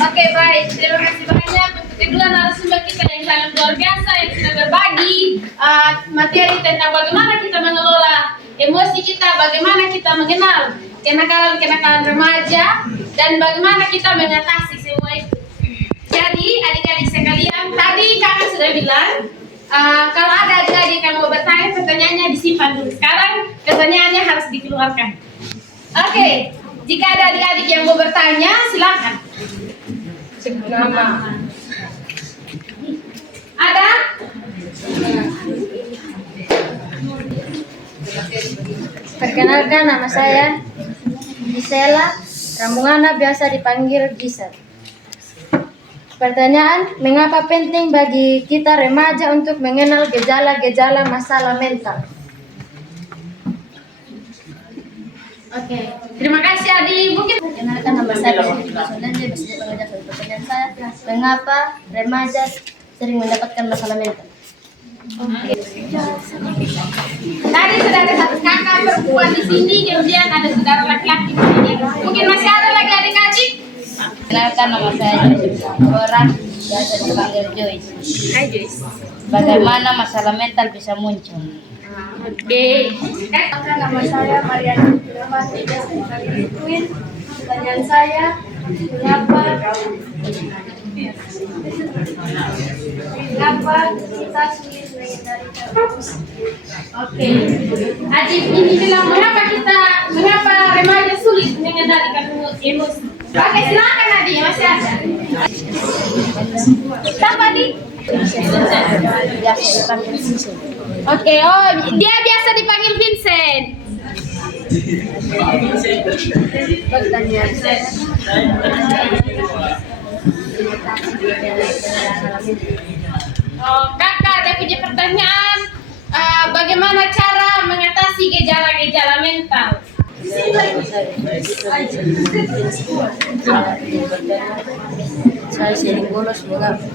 Oke, baik. Terima kasih banyak untuk kedua narasumber kita yang sangat luar biasa yang sudah berbagi materi tentang bagaimana kita mengelola emosi kita, bagaimana kita mengenal kenakalan-kenakalan remaja, dan bagaimana kita mengatasi semua itu. Jadi, adik-adik sekalian, tadi kakak sudah bilang, kalau ada adik-adik yang mau bertanya, pertanyaannya disimpan dulu. Sekarang, pertanyaannya harus dikeluarkan. Oke, jika ada adik-adik yang mau bertanya, silakan. Nama. Ada? Perkenalkan, nama saya Gisela Ramungana, biasa dipanggil Gisel. Pertanyaan, mengapa penting bagi kita remaja untuk mengenal gejala-gejala masalah mental? Oke, terima kasih Adi. Mungkin Perkenalkan, nama saya Solenja, bisa dipanggil Gisel. Pertanyaan saya, mengapa remaja sering mendapatkan masalah mental? tadi sudah ada satu kakak perempuan di sini, kemudian ada saudara laki-laki di sini. Mungkin masih ada lagi adik-adik. Perkenalkan, nama saya orang biasa dipanggil Joyce. Hai Joyce. Bagaimana masalah mental bisa muncul? Oke. Nama saya Mariana Firmasi, biasa dipanggil Queen. Pertanyaan saya, mengapa kita sulit menghindari terus? Oke. Adib ini bilang mengapa remaja sulit mengendalikan emosi. Oke, silakan Adi, masih ada. Siapa Adi? Biasa dipanggil Vincent. Oke, oh dia biasa dipanggil Vincent. Pertanyaan saya, Oh, kakak ada punya pertanyaan. Bagaimana cara mengatasi gejala-gejala mental? saya sering bolos,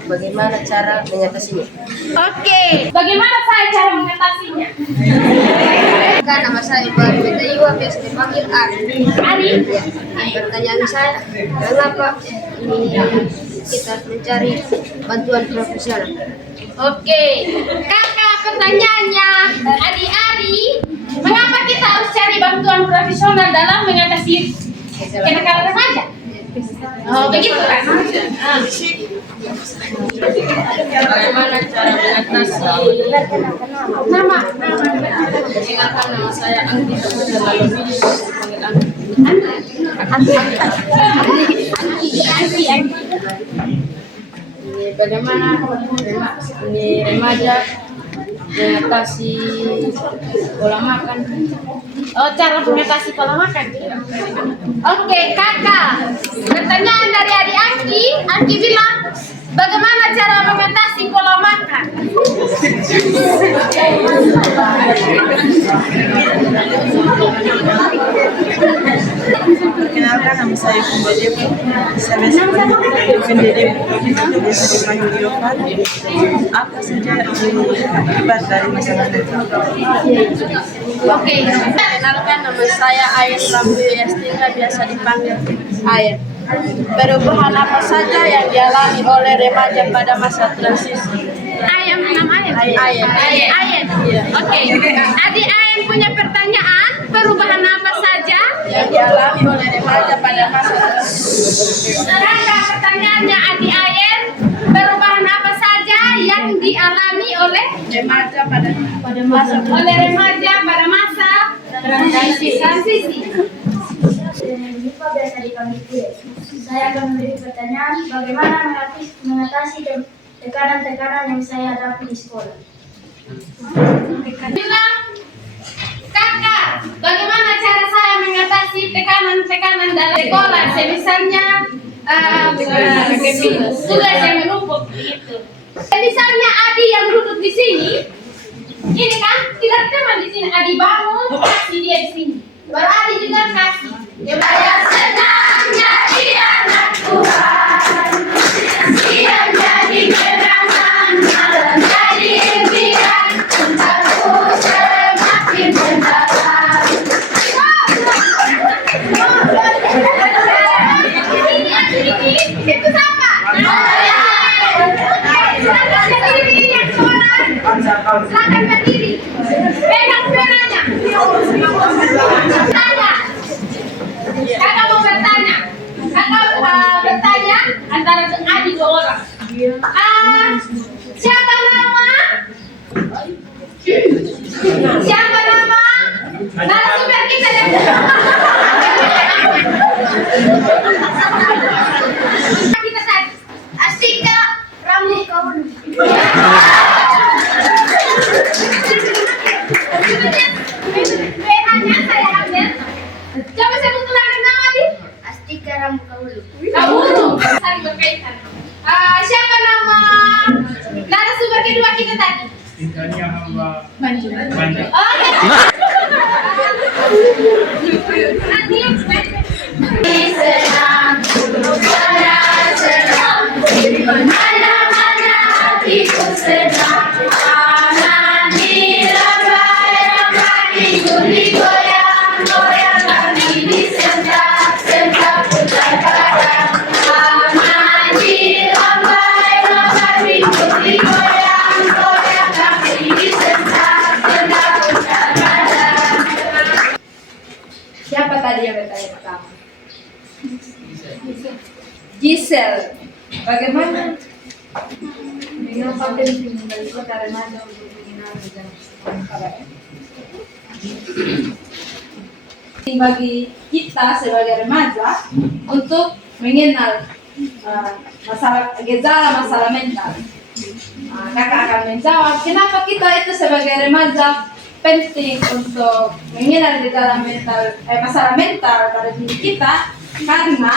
bagaimana cara mengatasinya? Oke, bagaimana saya cara mengatasinya? Nama saya Iqbal Betayua, biasa dipanggil Ari. Ari? Pertanyaan saya, mengapa kita harus mencari bantuan profesional? Oke, kakak pertanyaannya, Ari, mengapa kita harus cari bantuan profesional dalam mengatasi kenakalan remaja? Oh, begitu kan? Bagaimana cara mengatasi? Nama. Perkenalkan, nama saya Anggi, selalu dipanggil Anggi. Ini bagaimana ini remaja mengatasi pola makan? Oh, cara mengatasi pola makan. Oke, kakak. Pertanyaan dari adik Anggi. Anggi bilang, bagaimana cara mengatasi pola makan? Perkenalkan, nama saya Bunda Dewi. Saya biasa dipanggil Bunda Dewi, biasa dipanggil Yovan. Apa saja akibat dari masalah mental? Oke. Perkenalkan, nama saya Ayat Rambu Yastina, biasa dipanggil Ayat. Perubahan apa saja yang dialami oleh remaja pada masa transisi? Ayam, nama Ayam. Ayat. Iya. Oke. Adik Ayam punya pertanyaan, perubahan apa saja? Yang dialami oleh remaja pada masa transisi. Kakak, pertanyaannya adik Ayam, perubahan apa saja yang dialami oleh Remaja pada masa transisi. Biasa dipanggil Gue. Saya akan memberi pertanyaan, bagaimana mengatasi tekanan-tekanan yang saya hadapi di sekolah. Bilang, kakak, bagaimana cara saya mengatasi tekanan-tekanan dalam sekolah? Misalnya, tugas yang menumpuk begitu. Misalnya Adi yang duduk di sini, ini kan tidak teman di sini. Adi bangun, kasih dia di sini. Baru Adi juga kasih. Ya, senangnya di anak Tuhan, siang jadi kenangan, malam jadi impian, cintaku semakin mendalam. Itu siapa? Silakan berdiri yang suara. Silakan berdiri. Pegang penanya. Tanya. Kakak mau bertanya. Kakak bertanya antara Adi dua orang. Siapa nama? Siapa nama? Narasumber kita yang kita tadi. Astika Ramli Kaun. Kawulu. Saling berkaitan. Siapa nama narasumber kedua kita tadi? Singkatnya hamba Banju. Banju. Oh, nanti senang, mana hatiku senang, aman dirambai-rambai, goyang kami disentak putar kadang, aman dirambai-rambai, goyang kami disentak putar kadang. Siapa tadi yang bertanya pertama? Giselle. Bagaimana mengapa penting bagi kota remaja untuk mengenal negara? Bagi kita sebagai remaja untuk mengenal masalah mental. Kakak akan menjawab kenapa kita itu sebagai remaja penting untuk mengenal gejala mental, masalah mental pada diri kita, karena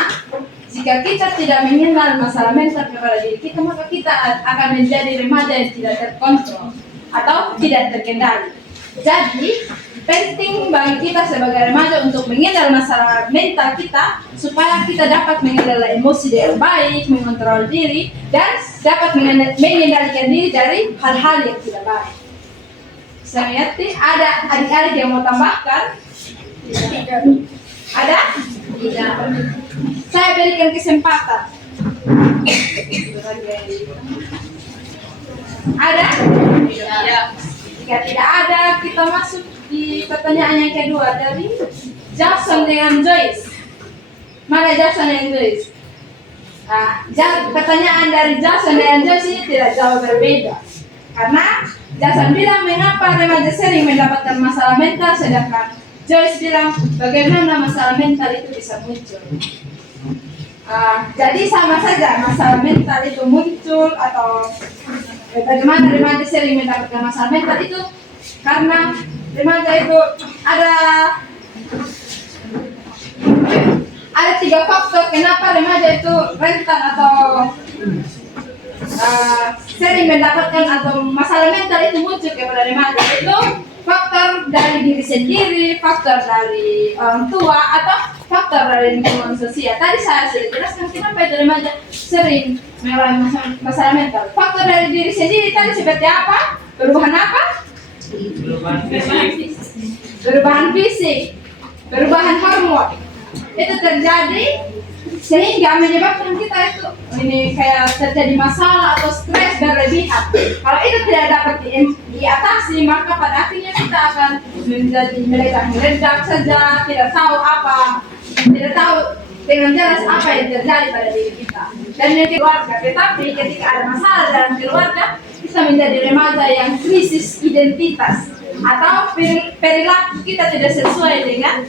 jika kita tidak mengenal masalah mental kepada diri kita, maka kita akan menjadi remaja yang tidak terkontrol atau tidak terkendali. Jadi penting bagi kita sebagai remaja untuk mengenal masalah mental kita supaya kita dapat mengelola emosi dengan baik, mengontrol diri, dan dapat mengendalikan diri dari hal-hal yang tidak baik. Saya ngerti, ada adik-adik yang mau tambahkan? Tidak. Ada? Tidak. Saya berikan kesempatan. Ada? Tidak. Jika tidak ada, kita masuk di pertanyaan yang kedua dari Jackson dengan Joyce. Mana Jackson dan Joyce? Pertanyaan dari Jackson dan Joyce ini tidak jauh berbeda. Karena Jackson bilang mengapa remaja sering mendapatkan masalah mental, sedangkan Joyce bilang bagaimana masalah mental itu bisa muncul. Jadi sama saja masalah mental itu muncul atau bagaimana remaja sering mendapatkan masalah mental itu karena remaja itu ada 3 faktor kenapa remaja itu rentan atau sering mendapatkan atau masalah mental itu muncul kepada remaja. Itu faktor dari diri sendiri, faktor dari orang tua, atau faktor dari lingkungan sosial. Tadi saya sudah jelaskan kenapa itu remaja sering mengalami masalah mental. Faktor dari diri sendiri tadi seperti apa? Perubahan apa? Perubahan fisik, perubahan hormon. Itu terjadi sehingga menyebabkan kita itu kayak terjadi masalah atau stres berlebihan. Kalau itu tidak dapat diatasi, maka pada akhirnya kita akan menjadi meledak saja, tidak tahu dengan jelas apa yang terjadi pada diri kita dan yang keluarga. Tetapi ketika ada masalah dalam keluarga, kita menjadi remaja yang krisis identitas atau perilaku kita tidak sesuai dengan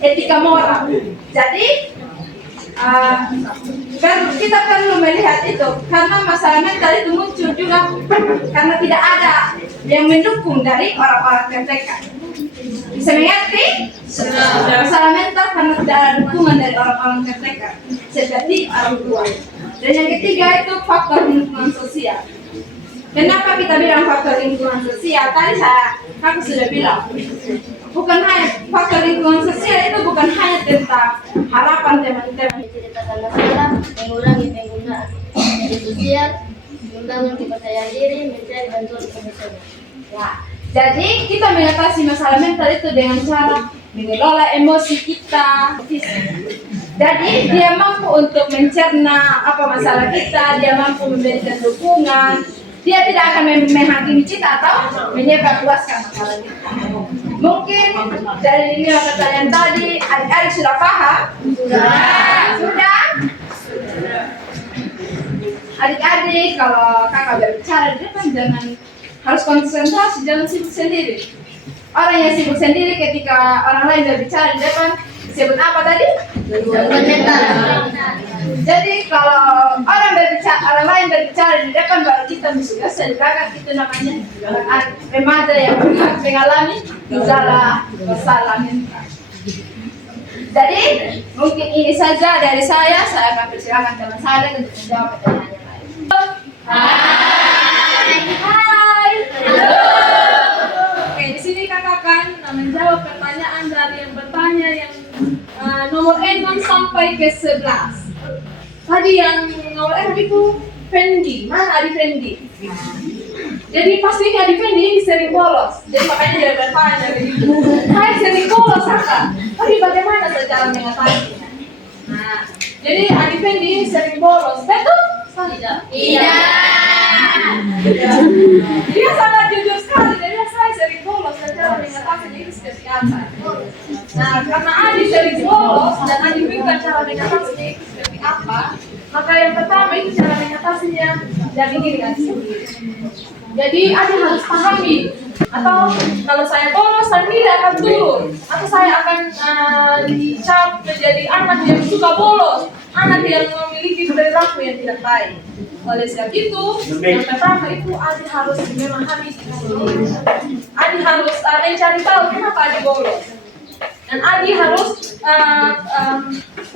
etika moral. Jadi kita perlu melihat itu karena masalah mental itu muncul juga karena tidak ada yang mendukung dari orang-orang terdekat. Bisa mengerti? Masalah mental karena tidak ada dukungan dari orang-orang terdekat seperti orang tua. Dan yang ketiga itu faktor lingkungan sosial. Kenapa kita bilang faktor lingkungan sosial? Tadi kakak sudah bilang, bukan hanya faktor lingkungan sosial itu bukan hanya tentang harapan teman-teman. Menceritakan masalah, mengurangi penggunaan media sosial, membangun kepercayaan diri, mencari bantuan profesional. Ya, jadi kita mengatasi masalah mental itu dengan cara mengelola emosi kita. Jadi dia mampu untuk mencerna apa masalah kita, dia mampu memberikan dukungan. Dia tidak akan menghakimi kita atau menyebarluaskan masalah kita. Mungkin dari 5 pertanyaan tadi, adik-adik sudah paham? Sudah? Adik-adik, kalau kakak berbicara di depan jangan harus konsentrasi, jangan sibuk sendiri. Orang yang sibuk sendiri ketika orang lain berbicara di depan, sebut apa tadi? Jadi kalau orang lain berbicara di depan baru kita sudah sedangkan itu namanya remaja yang mengalami gejala masalah mental. Jadi mungkin ini saja dari saya akan persilakan teman saya untuk menjawab pertanyaan yang lain. Hai. Oke, di sini kakak akan menjawab pertanyaan dari yang bertanya yang nomor 6 sampai ke 11. Tadi yang nomor 6 itu Fendi. Mana Adi Fendi? Jadi pasti Adi Fendi ini sering bolos. Jadi makanya dia bertanya begitu. Hai, sering bolos kakak. Tapi bagaimana cara mengatasinya? Nah, jadi Adi Fendi ini sering bolos. Betul? Tidak. Dia sangat jujur sekali. Jadi saya sering bolos dan cara mengatasinya itu seperti apa? Nah, karena Adi sering bolos dan Adi bingung cara mengatasinya itu seperti apa, maka yang pertama itu cara mengatasinya dari diri Adi sendiri. Jadi Adi harus pahami, atau kalau saya bolos, saya tidak akan turun, atau saya akan dicap menjadi anak yang suka bolos, anak yang memiliki perilaku yang tidak baik. Oleh sebab itu, yang pertama itu Adi harus memahami diri sendiri. Adi harus mencari tahu kenapa Adi bolos. Dan Adi harus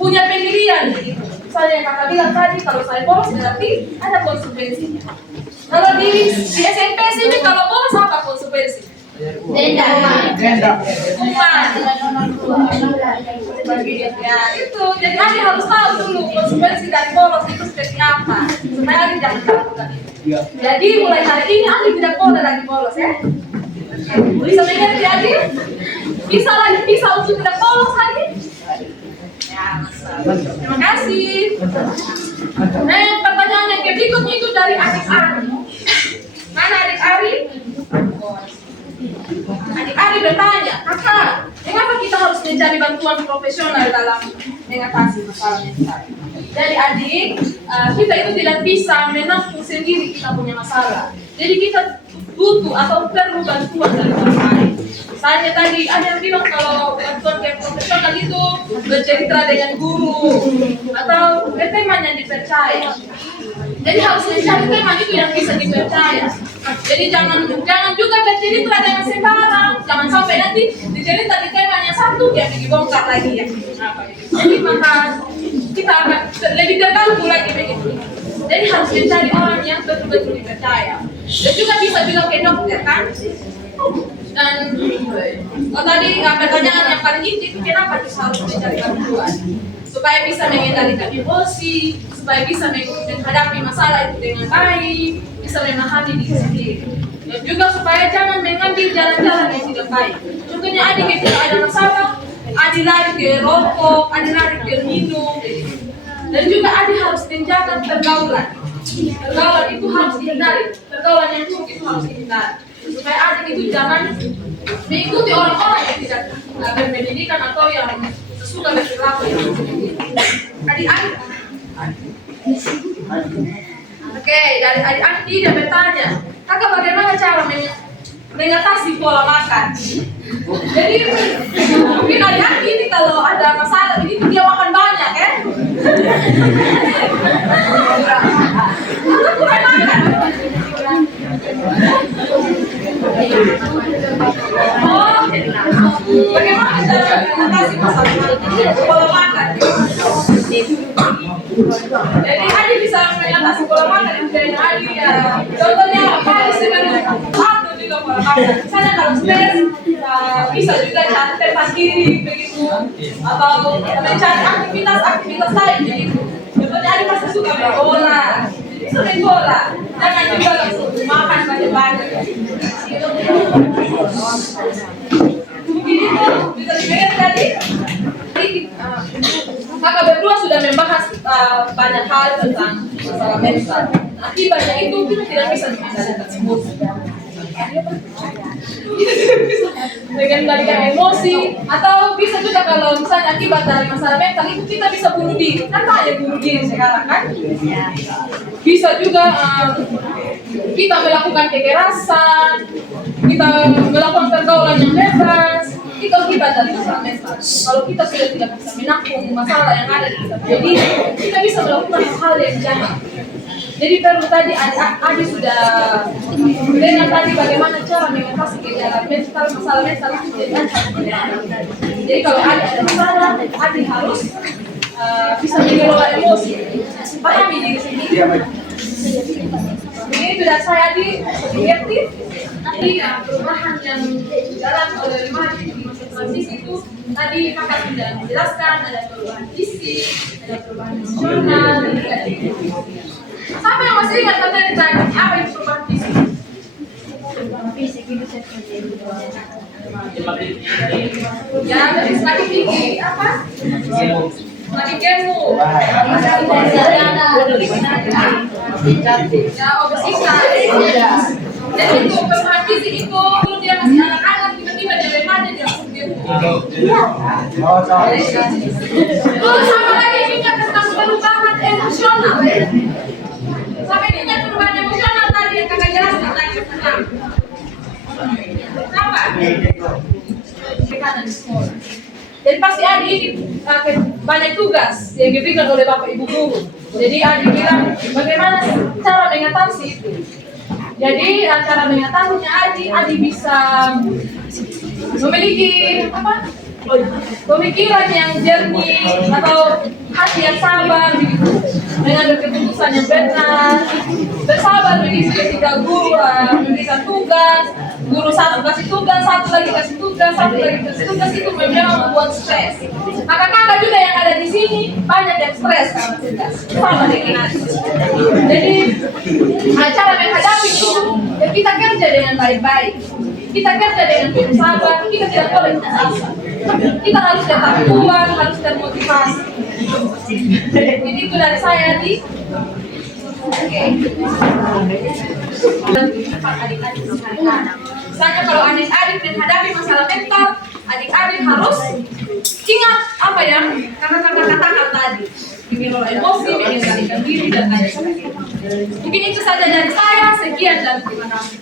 punya pendirian gitu. Misalnya yang kakak bilang tadi, kalau saya bolos berarti ada konsekuensinya. Kalau di SMP sini kalau bolos apa konsekuensi? Denda. Ya itu, jadi Adi harus tahu dulu konsekuensi dari bolos itu seperti apa, supaya Adi jangan melakukan itu. Jadi mulai hari ini Adi tidak boleh lagi bolos ya. Bisa mengerti Adi? Bisa untuk tidak bolos Adi? Ya, terima kasih. Nah, yang pertanyaan yang berikutnya itu dari adik Ari. Mana adik Ari? Adik Ari bertanya, kakak, mengapa kita harus mencari bantuan profesional dalam mengatasi masalah mental? Jadi adik, kita itu tidak bisa menampung sendiri kita punya masalah. Jadi kita butuh atau perlu bantuan dari orang lain. Misalnya tadi ada yang bilang kalau bantuan kayak profesional itu bercerita dengan guru atau teman yang dipercaya. Jadi harus mencari teman itu yang bisa dipercaya. Jadi jangan juga bercerita dengan sembarang. Jangan sampai nanti dicerita di teman yang satu yang dibongkar lagi yang apa gitu. Jadi maka kita akan lebih terganggu lagi begitu. Jadi harus mencari orang yang betul-betul dipercaya. Dan juga bisa bilang ke dokter kan. Dan tadi pertanyaan yang paling inti itu kenapa kita harus mencari bantuan? Supaya bisa mengendalikan emosi, supaya bisa menghadapi masalah itu dengan baik, bisa memahami diri sendiri. Dan juga supaya jangan mengambil jalan-jalan yang tidak baik. Contohnya adik ketika ada masalah, adik lari ke rokok, adik lari ke minum. Dan juga adik harus menjaga pergaulan. Pergaulan itu harus dihindari, pergaulan yang buruk itu harus dihindari. Supaya adik itu jangan mengikuti orang-orang yang tidak berpendidikan atau yang suka berperilaku yang adik-adik. Oke, dari adik-adik dia bertanya, kakak bagaimana cara mengatasi pola makan? Jadi mungkin adik-adik ini kalau ada masalah begitu dia makan banyak ya? Atau kurang makan? Oh, bagaimana cara mengatasi masalah pola makan? Jadi Adi bisa mengatasi pola makan itu dari Adi ya. Contohnya apa? Sebenarnya satu juga pola makan. Misalnya kalau stres, bisa juga cari tempat diri begitu, atau mencari aktivitas lain begitu. Contohnya Adi pasti suka main bola. Bisa main bola. Jangan juga langsung makan banyak-banyak. Mungkin itu bisa dilihat tadi. Kakak berdua sudah membahas banyak hal tentang masalah mental. Akibatnya itu kita tidak bisa mengendalikan emosi. Mengendalikan emosi, atau bisa juga kalau misalnya akibat dari masalah mental itu kita bisa bunuh diri. Kan banyak bunuh diri sekarang kan? Bisa juga kita melakukan kekerasan, kita melakukan pergaulan yang bebas. Itu akibat dari masalah mental. Kalau kita sudah tidak bisa menampung masalah yang ada di kita, jadi kita bisa melakukan hal yang jahat. Jadi perlu tadi Adi sudah dengar tadi bagaimana cara mengatasi gejala mental, masalah mental itu. Jadi kalau ada masalah, adik harus bisa mengelola emosi, pahami diri sendiri. Ini sudah saya dimengerti. Tadi perubahan yang jalan oleh remaja di masa transisi itu tadi kakak sudah menjelaskan ada perubahan fisik, ada perubahan emosional, dan juga ada siapa yang masih ingat materi tadi apa yang perubahan fisik? Fisik itu seperti Ya, jadi semakin tinggi apa? Semakin gemuk. Ya, obesitas. Jadi itu perubahan fisik itu dulu dia masih anak-anak tiba-tiba dia remaja dia langsung gemuk. Terus sama lagi ingat tentang perubahan emosional. Sampai ingat perubahan emosional tadi yang kakak jelaskan tadi tentang apa? Jadi pasti Adi banyak tugas yang diberikan oleh Bapak Ibu guru. Jadi Adi bilang bagaimana cara mengatasi itu. Jadi cara mengatasinya Adi bisa memiliki apa? Pemikiran yang jernih atau hati yang sabar begitu, mengambil keputusan yang benar, bersabar begitu ketika guru memberikan tugas, guru satu kasih tugas, satu lagi kasih tugas, satu lagi kasih tugas, itu memang membuat stres. Maka kakak juga yang ada di sini banyak yang stres karena tugas, sama dengan Adi. Jadi cara menghadapi itu kita kerja dengan baik-baik. Kita kerja dengan penuh sabar, kita tidak boleh putus asa. Kita harus tetap kuat, harus termotivasi. Ini itu dari saya, Di. Oke. Adik-adik sekalian. Misalnya kalau adik-adik menghadapi masalah mental, adik-adik harus ingat apa yang kakak katakan tadi. Mengelola emosi, mengendalikan diri, dan lain sebagainya. Mungkin itu saja dari saya. Sekian dan terima kasih.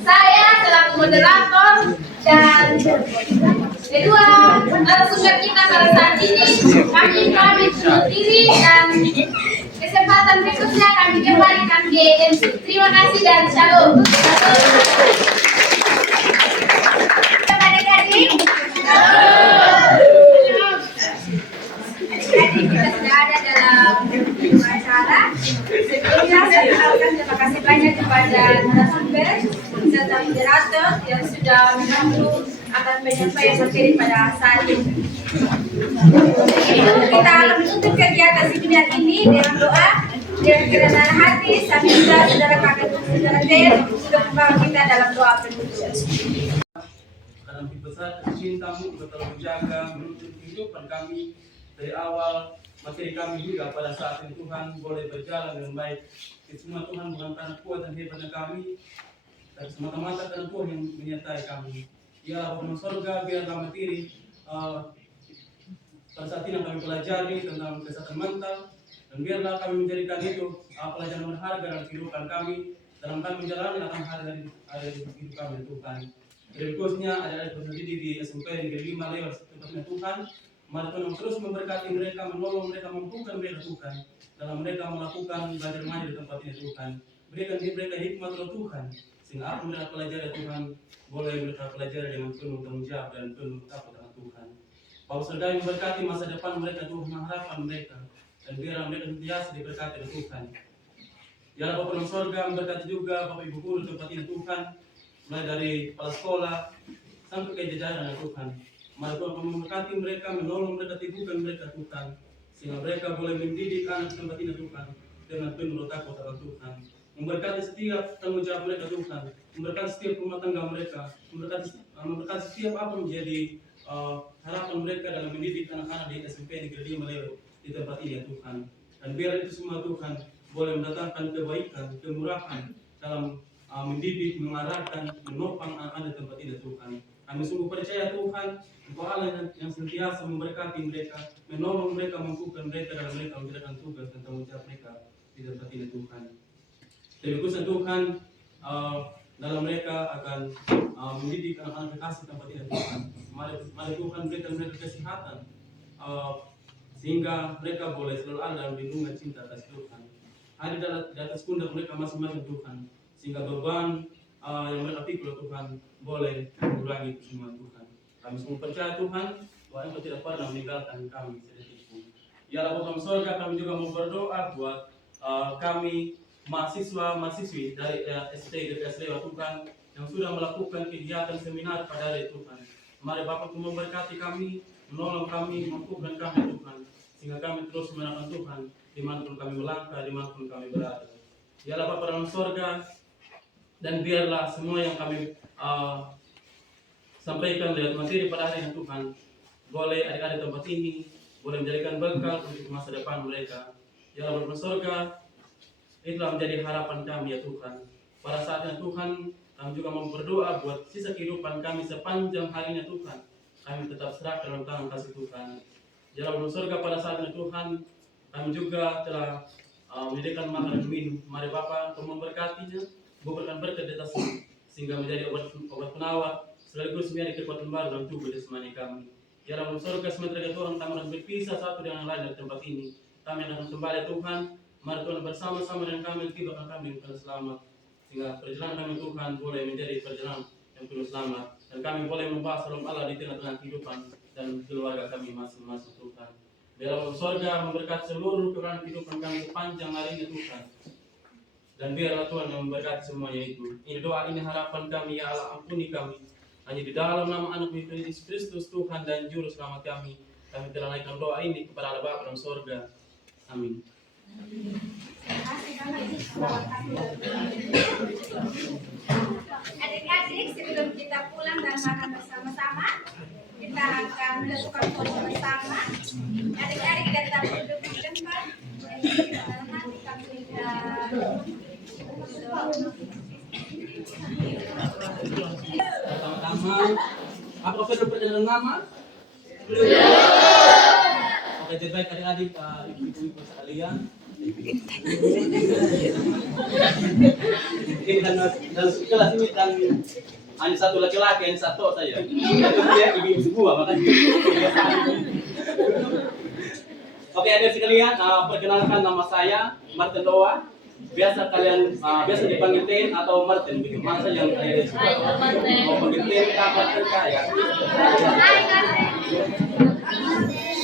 Saya selaku moderator dan kedua narasumber kita pada saat ini kami pamit undur diri dan kesempatan berikutnya kami kembalikan ke MC. Terima kasih dan shalom. Adik-adik, kita sudah ada dalam acara. Sebelumnya saya ucapkan terima kasih banyak kepada narasumber serta moderator yang sudah membantu akan penyampaian materi pada saat ini. Kita akan menutup kegiatan seminar ini dengan doa dengan kerendahan hati sambil juga saudara kakak dan saudara Ter sudah membawa kita dalam doa penutup. Karena besar cintamu betul menjaga menuntut kehidupan kami dari awal materi kami juga pada saat ini Tuhan boleh berjalan dengan baik. Semua Tuhan bukan karena kuat dan hebatnya kami, tapi semata-mata karena Tuhan yang menyertai kami. Ya Bapa Surga, biar kami materi pada saat ini kami pelajari tentang kesehatan mental, dan biarlah kami menjadikan itu pelajaran berharga dalam kehidupan kami, dalam kami menjalani akan hari di hidup kami Tuhan. Dari khususnya ada pendidik di SMP Negeri 5 lewat tempatnya Tuhan. Mari Tuhan terus memberkati mereka, menolong mereka, mampukan mereka Tuhan dalam mereka melakukan belajar mengajar di tempat ini Tuhan. Berikan mereka hikmat oleh Tuhan, sehingga apa mereka pelajari Tuhan boleh mereka pelajari dengan penuh tanggung jawab dan penuh takut dengan Tuhan. Bapak Saudara memberkati masa depan mereka Tuhan, harapan mereka, dan biarlah mereka senantiasa diberkati oleh Tuhan. Ya Bapak dalam surga memberkati juga Bapak Ibu guru tempat ini Tuhan, mulai dari kepala sekolah sampai ke jajaran Tuhan. Mari Tuhan memberkati mereka, menolong mereka, teguhkan mereka Tuhan, sehingga mereka boleh mendidik anak tempat ini Tuhan dengan penuh takut akan Tuhan. Memberkati setiap tanggung jawab mereka Tuhan, memberkati setiap rumah tangga mereka, memberkati setiap apa menjadi harapan mereka dalam mendidik anak-anak di SMP Negeri 5 Lewat di tempat ini ya Tuhan. Dan biar itu semua Tuhan boleh mendatangkan kebaikan, kemurahan dalam mendidik, mengarahkan, menopang anak-anak di tempat ini Tuhan. Kami sungguh percaya Tuhan, Engkau Allah yang senantiasa memberkati mereka, menolong mereka, mampukan mereka dalam mereka menjalankan tugas dan tanggung jawab mereka di tempat ini Tuhan. Lebih khususnya Tuhan, dalam mereka akan mendidik anak-anak kekasih tempat ini Tuhan. Mari Tuhan berikan mereka kesehatan, sehingga mereka boleh selalu ada dalam lindungan cinta kasih Tuhan. ada di atas pundak mereka masing-masing Tuhan, sehingga beban yang mereka pikul Tuhan boleh kurangi semua Tuhan. Kami semua percaya Tuhan bahwa Engkau tidak pernah meninggalkan kami sedetik pun. Ya Allah Bapa di surga, kami juga mau berdoa buat kami mahasiswa-mahasiswi dari ST Tuhan yang sudah melakukan kegiatan seminar pada hari Tuhan. Mari Bapak memberkati kami, menolong kami, mampukan kami Tuhan, sehingga kami terus menakan Tuhan dimanapun kami melangkah, dimanapun kami berada. Ya Allah Bapa dalam surga, dan biarlah semua yang kami sampaikan dari materi pada hari ini Tuhan, boleh adik-adik tempat ini boleh menjadikan bekal untuk masa depan mereka. Ya Allah Bapa surga, itulah menjadi harapan kami ya Tuhan. Pada saatnya Tuhan, kami juga mau berdoa buat sisa kehidupan kami sepanjang harinya Tuhan. Kami tetap serah dalam tangan kasih Tuhan. Ya Allah Bapa surga, pada saatnya Tuhan, kami juga telah menyediakan makanan dan minum. Mari Bapa untuk memberkatinya, bukan berkat di atas sehingga menjadi obat penawar sekaligus menjadi kekuatan baru dalam tubuh jasmani kami. Ya Allah surga, sementara Tuhan kami harus berpisah satu dengan lain dari tempat ini. Kami akan kembali Tuhan. Mari Tuhan bersama-sama dengan kami tibakan kami dengan selamat, sehingga perjalanan kami Tuhan boleh menjadi perjalanan yang penuh selamat, dan kami boleh membahas salam Allah di tengah-tengah kehidupan dan keluarga kami masing-masing Tuhan. Biar Allah surga memberkati seluruh kehidupan kami sepanjang hari ini Tuhan. Dan biarlah Tuhan yang memberkati semuanya itu. Ini doa, ini harapan kami, ya Allah ampuni kami. Hanya di dalam nama anak Yesus Kristus Tuhan dan Juru Selamat kami telah naikkan doa ini kepada Allah Bapa dalam surga. Amin. Adik-adik, sebelum kita pulang dan makan bersama-sama, kita akan melakukan foto bersama. Adik-adik kita tetap duduk di depan. Pertama-tama, apa perlu perjalanan nama? Oke, jadi baik adik-adik, ibu-ibu sekalian. Ini dalam kelas ini dan hanya satu laki-laki, hanya satu saja. Itu dia ibu-ibu semua, makanya. Oke, adik sekalian, perkenalkan nama saya Martin Doa. Biasa kalian biasa dipanggil Ten atau Martin gitu. Mana saja yang kalian suka? Mau panggil Ten, apa ya?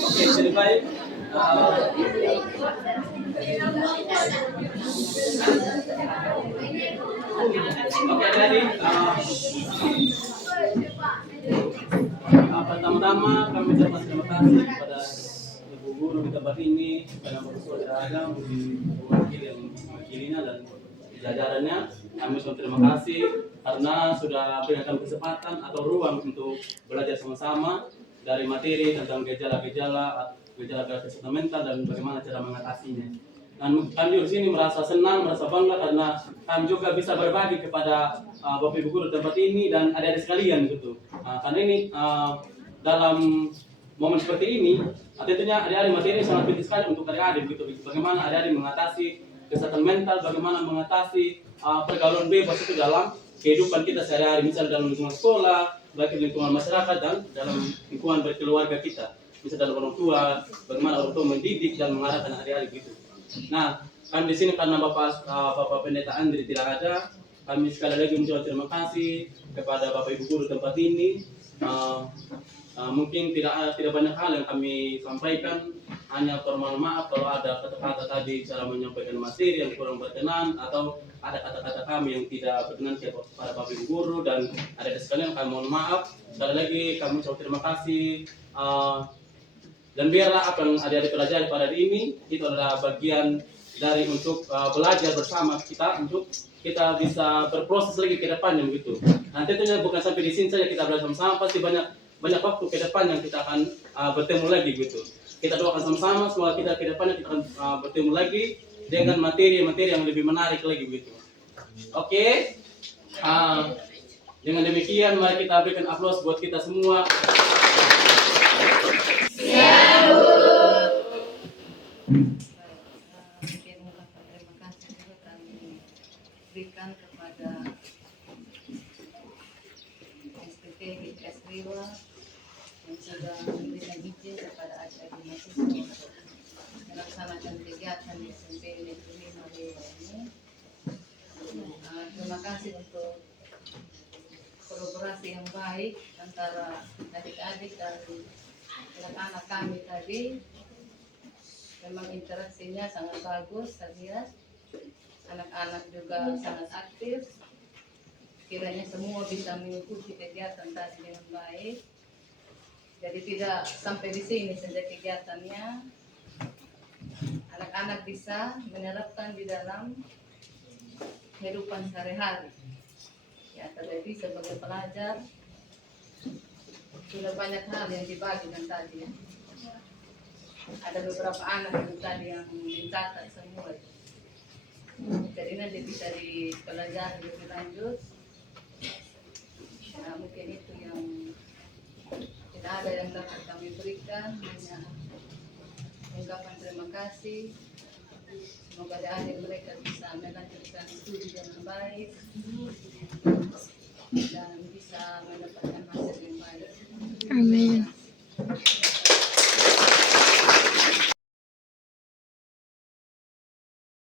Oke, jadi baik. Oke, jadi pertama-tama kami ucapkan terima kasih kepada ibu guru di tempat ini, kepada Bapak Adam di wakil yang mewakilinya dan jajarannya. Kami ucapkan terima kasih karena sudah berikan kesempatan atau ruang untuk belajar sama-sama dari materi tentang gejala-gejala kesehatan mental dan bagaimana cara mengatasinya. Dan kami di sini merasa senang, merasa bangga karena kami juga bisa berbagi kepada Bapak Ibu guru tempat ini dan adik-adik sekalian gitu. Karena ini dalam momen seperti ini, tentunya adik-adik materi sangat penting sekali untuk adik-adik gitu. Bagaimana adik-adik mengatasi kesehatan mental, bagaimana mengatasi pergaulan bebas itu dalam kehidupan kita sehari-hari, misalnya dalam lingkungan sekolah, baik lingkungan masyarakat dan dalam lingkungan berkeluarga kita. Misalnya dalam orang tua, bagaimana orang tua mendidik dan mengarahkan adik-adik gitu. Nah, kami di sini karena Bapak Pendeta Andri tidak ada, kami sekali lagi mengucapkan terima kasih kepada Bapak Ibu guru tempat ini. Mungkin tidak banyak hal yang kami sampaikan, hanya permohonan maaf kalau ada kata-kata tadi cara menyampaikan materi yang kurang berkenan atau ada kata-kata kami yang tidak berkenan kepada Bapak Ibu guru dan adik-adik sekalian, kami mohon maaf. Sekali lagi kami ucapkan terima kasih. Dan biarlah apa yang adik-adik pelajari pada hari ini itu adalah bagian dari untuk belajar bersama kita untuk kita bisa berproses lagi ke depannya begitu. Nanti tentunya bukan sampai di sini saja kita belajar sama-sama, pasti banyak waktu ke depan yang kita akan bertemu lagi gitu. Kita doakan sama-sama semoga kita ke depannya kita akan bertemu lagi dengan materi-materi yang lebih menarik lagi begitu. Oke. Dengan demikian mari kita berikan aplaus buat kita semua. Berikan kepada SPT BPS Riwa yang sudah memberikan izin kepada adik-adik mahasiswa melaksanakan kegiatan di SMP Negeri Malewa ini. Terima kasih untuk kolaborasi yang baik antara adik-adik dan anak-anak kami tadi. Memang interaksinya sangat bagus, saya lihat. Anak-anak juga sangat aktif. Kiranya semua bisa mengikuti kegiatan tadi dengan baik. Jadi tidak sampai di sini saja kegiatannya. Anak-anak bisa menerapkan di dalam kehidupan sehari-hari. Ya, tetapi sebagai pelajar sudah banyak hal yang dibagikan tadi ya. Ada beberapa anak yang tadi yang mencatat semua. Jadi nanti bisa dipelajari lebih lanjut. Nah, mungkin itu yang tidak ada yang dapat kami berikan, hanya ungkapan terima kasih. Semoga adik mereka bisa melanjutkan studi dengan baik dan bisa mendapatkan hasil yang baik. Amin.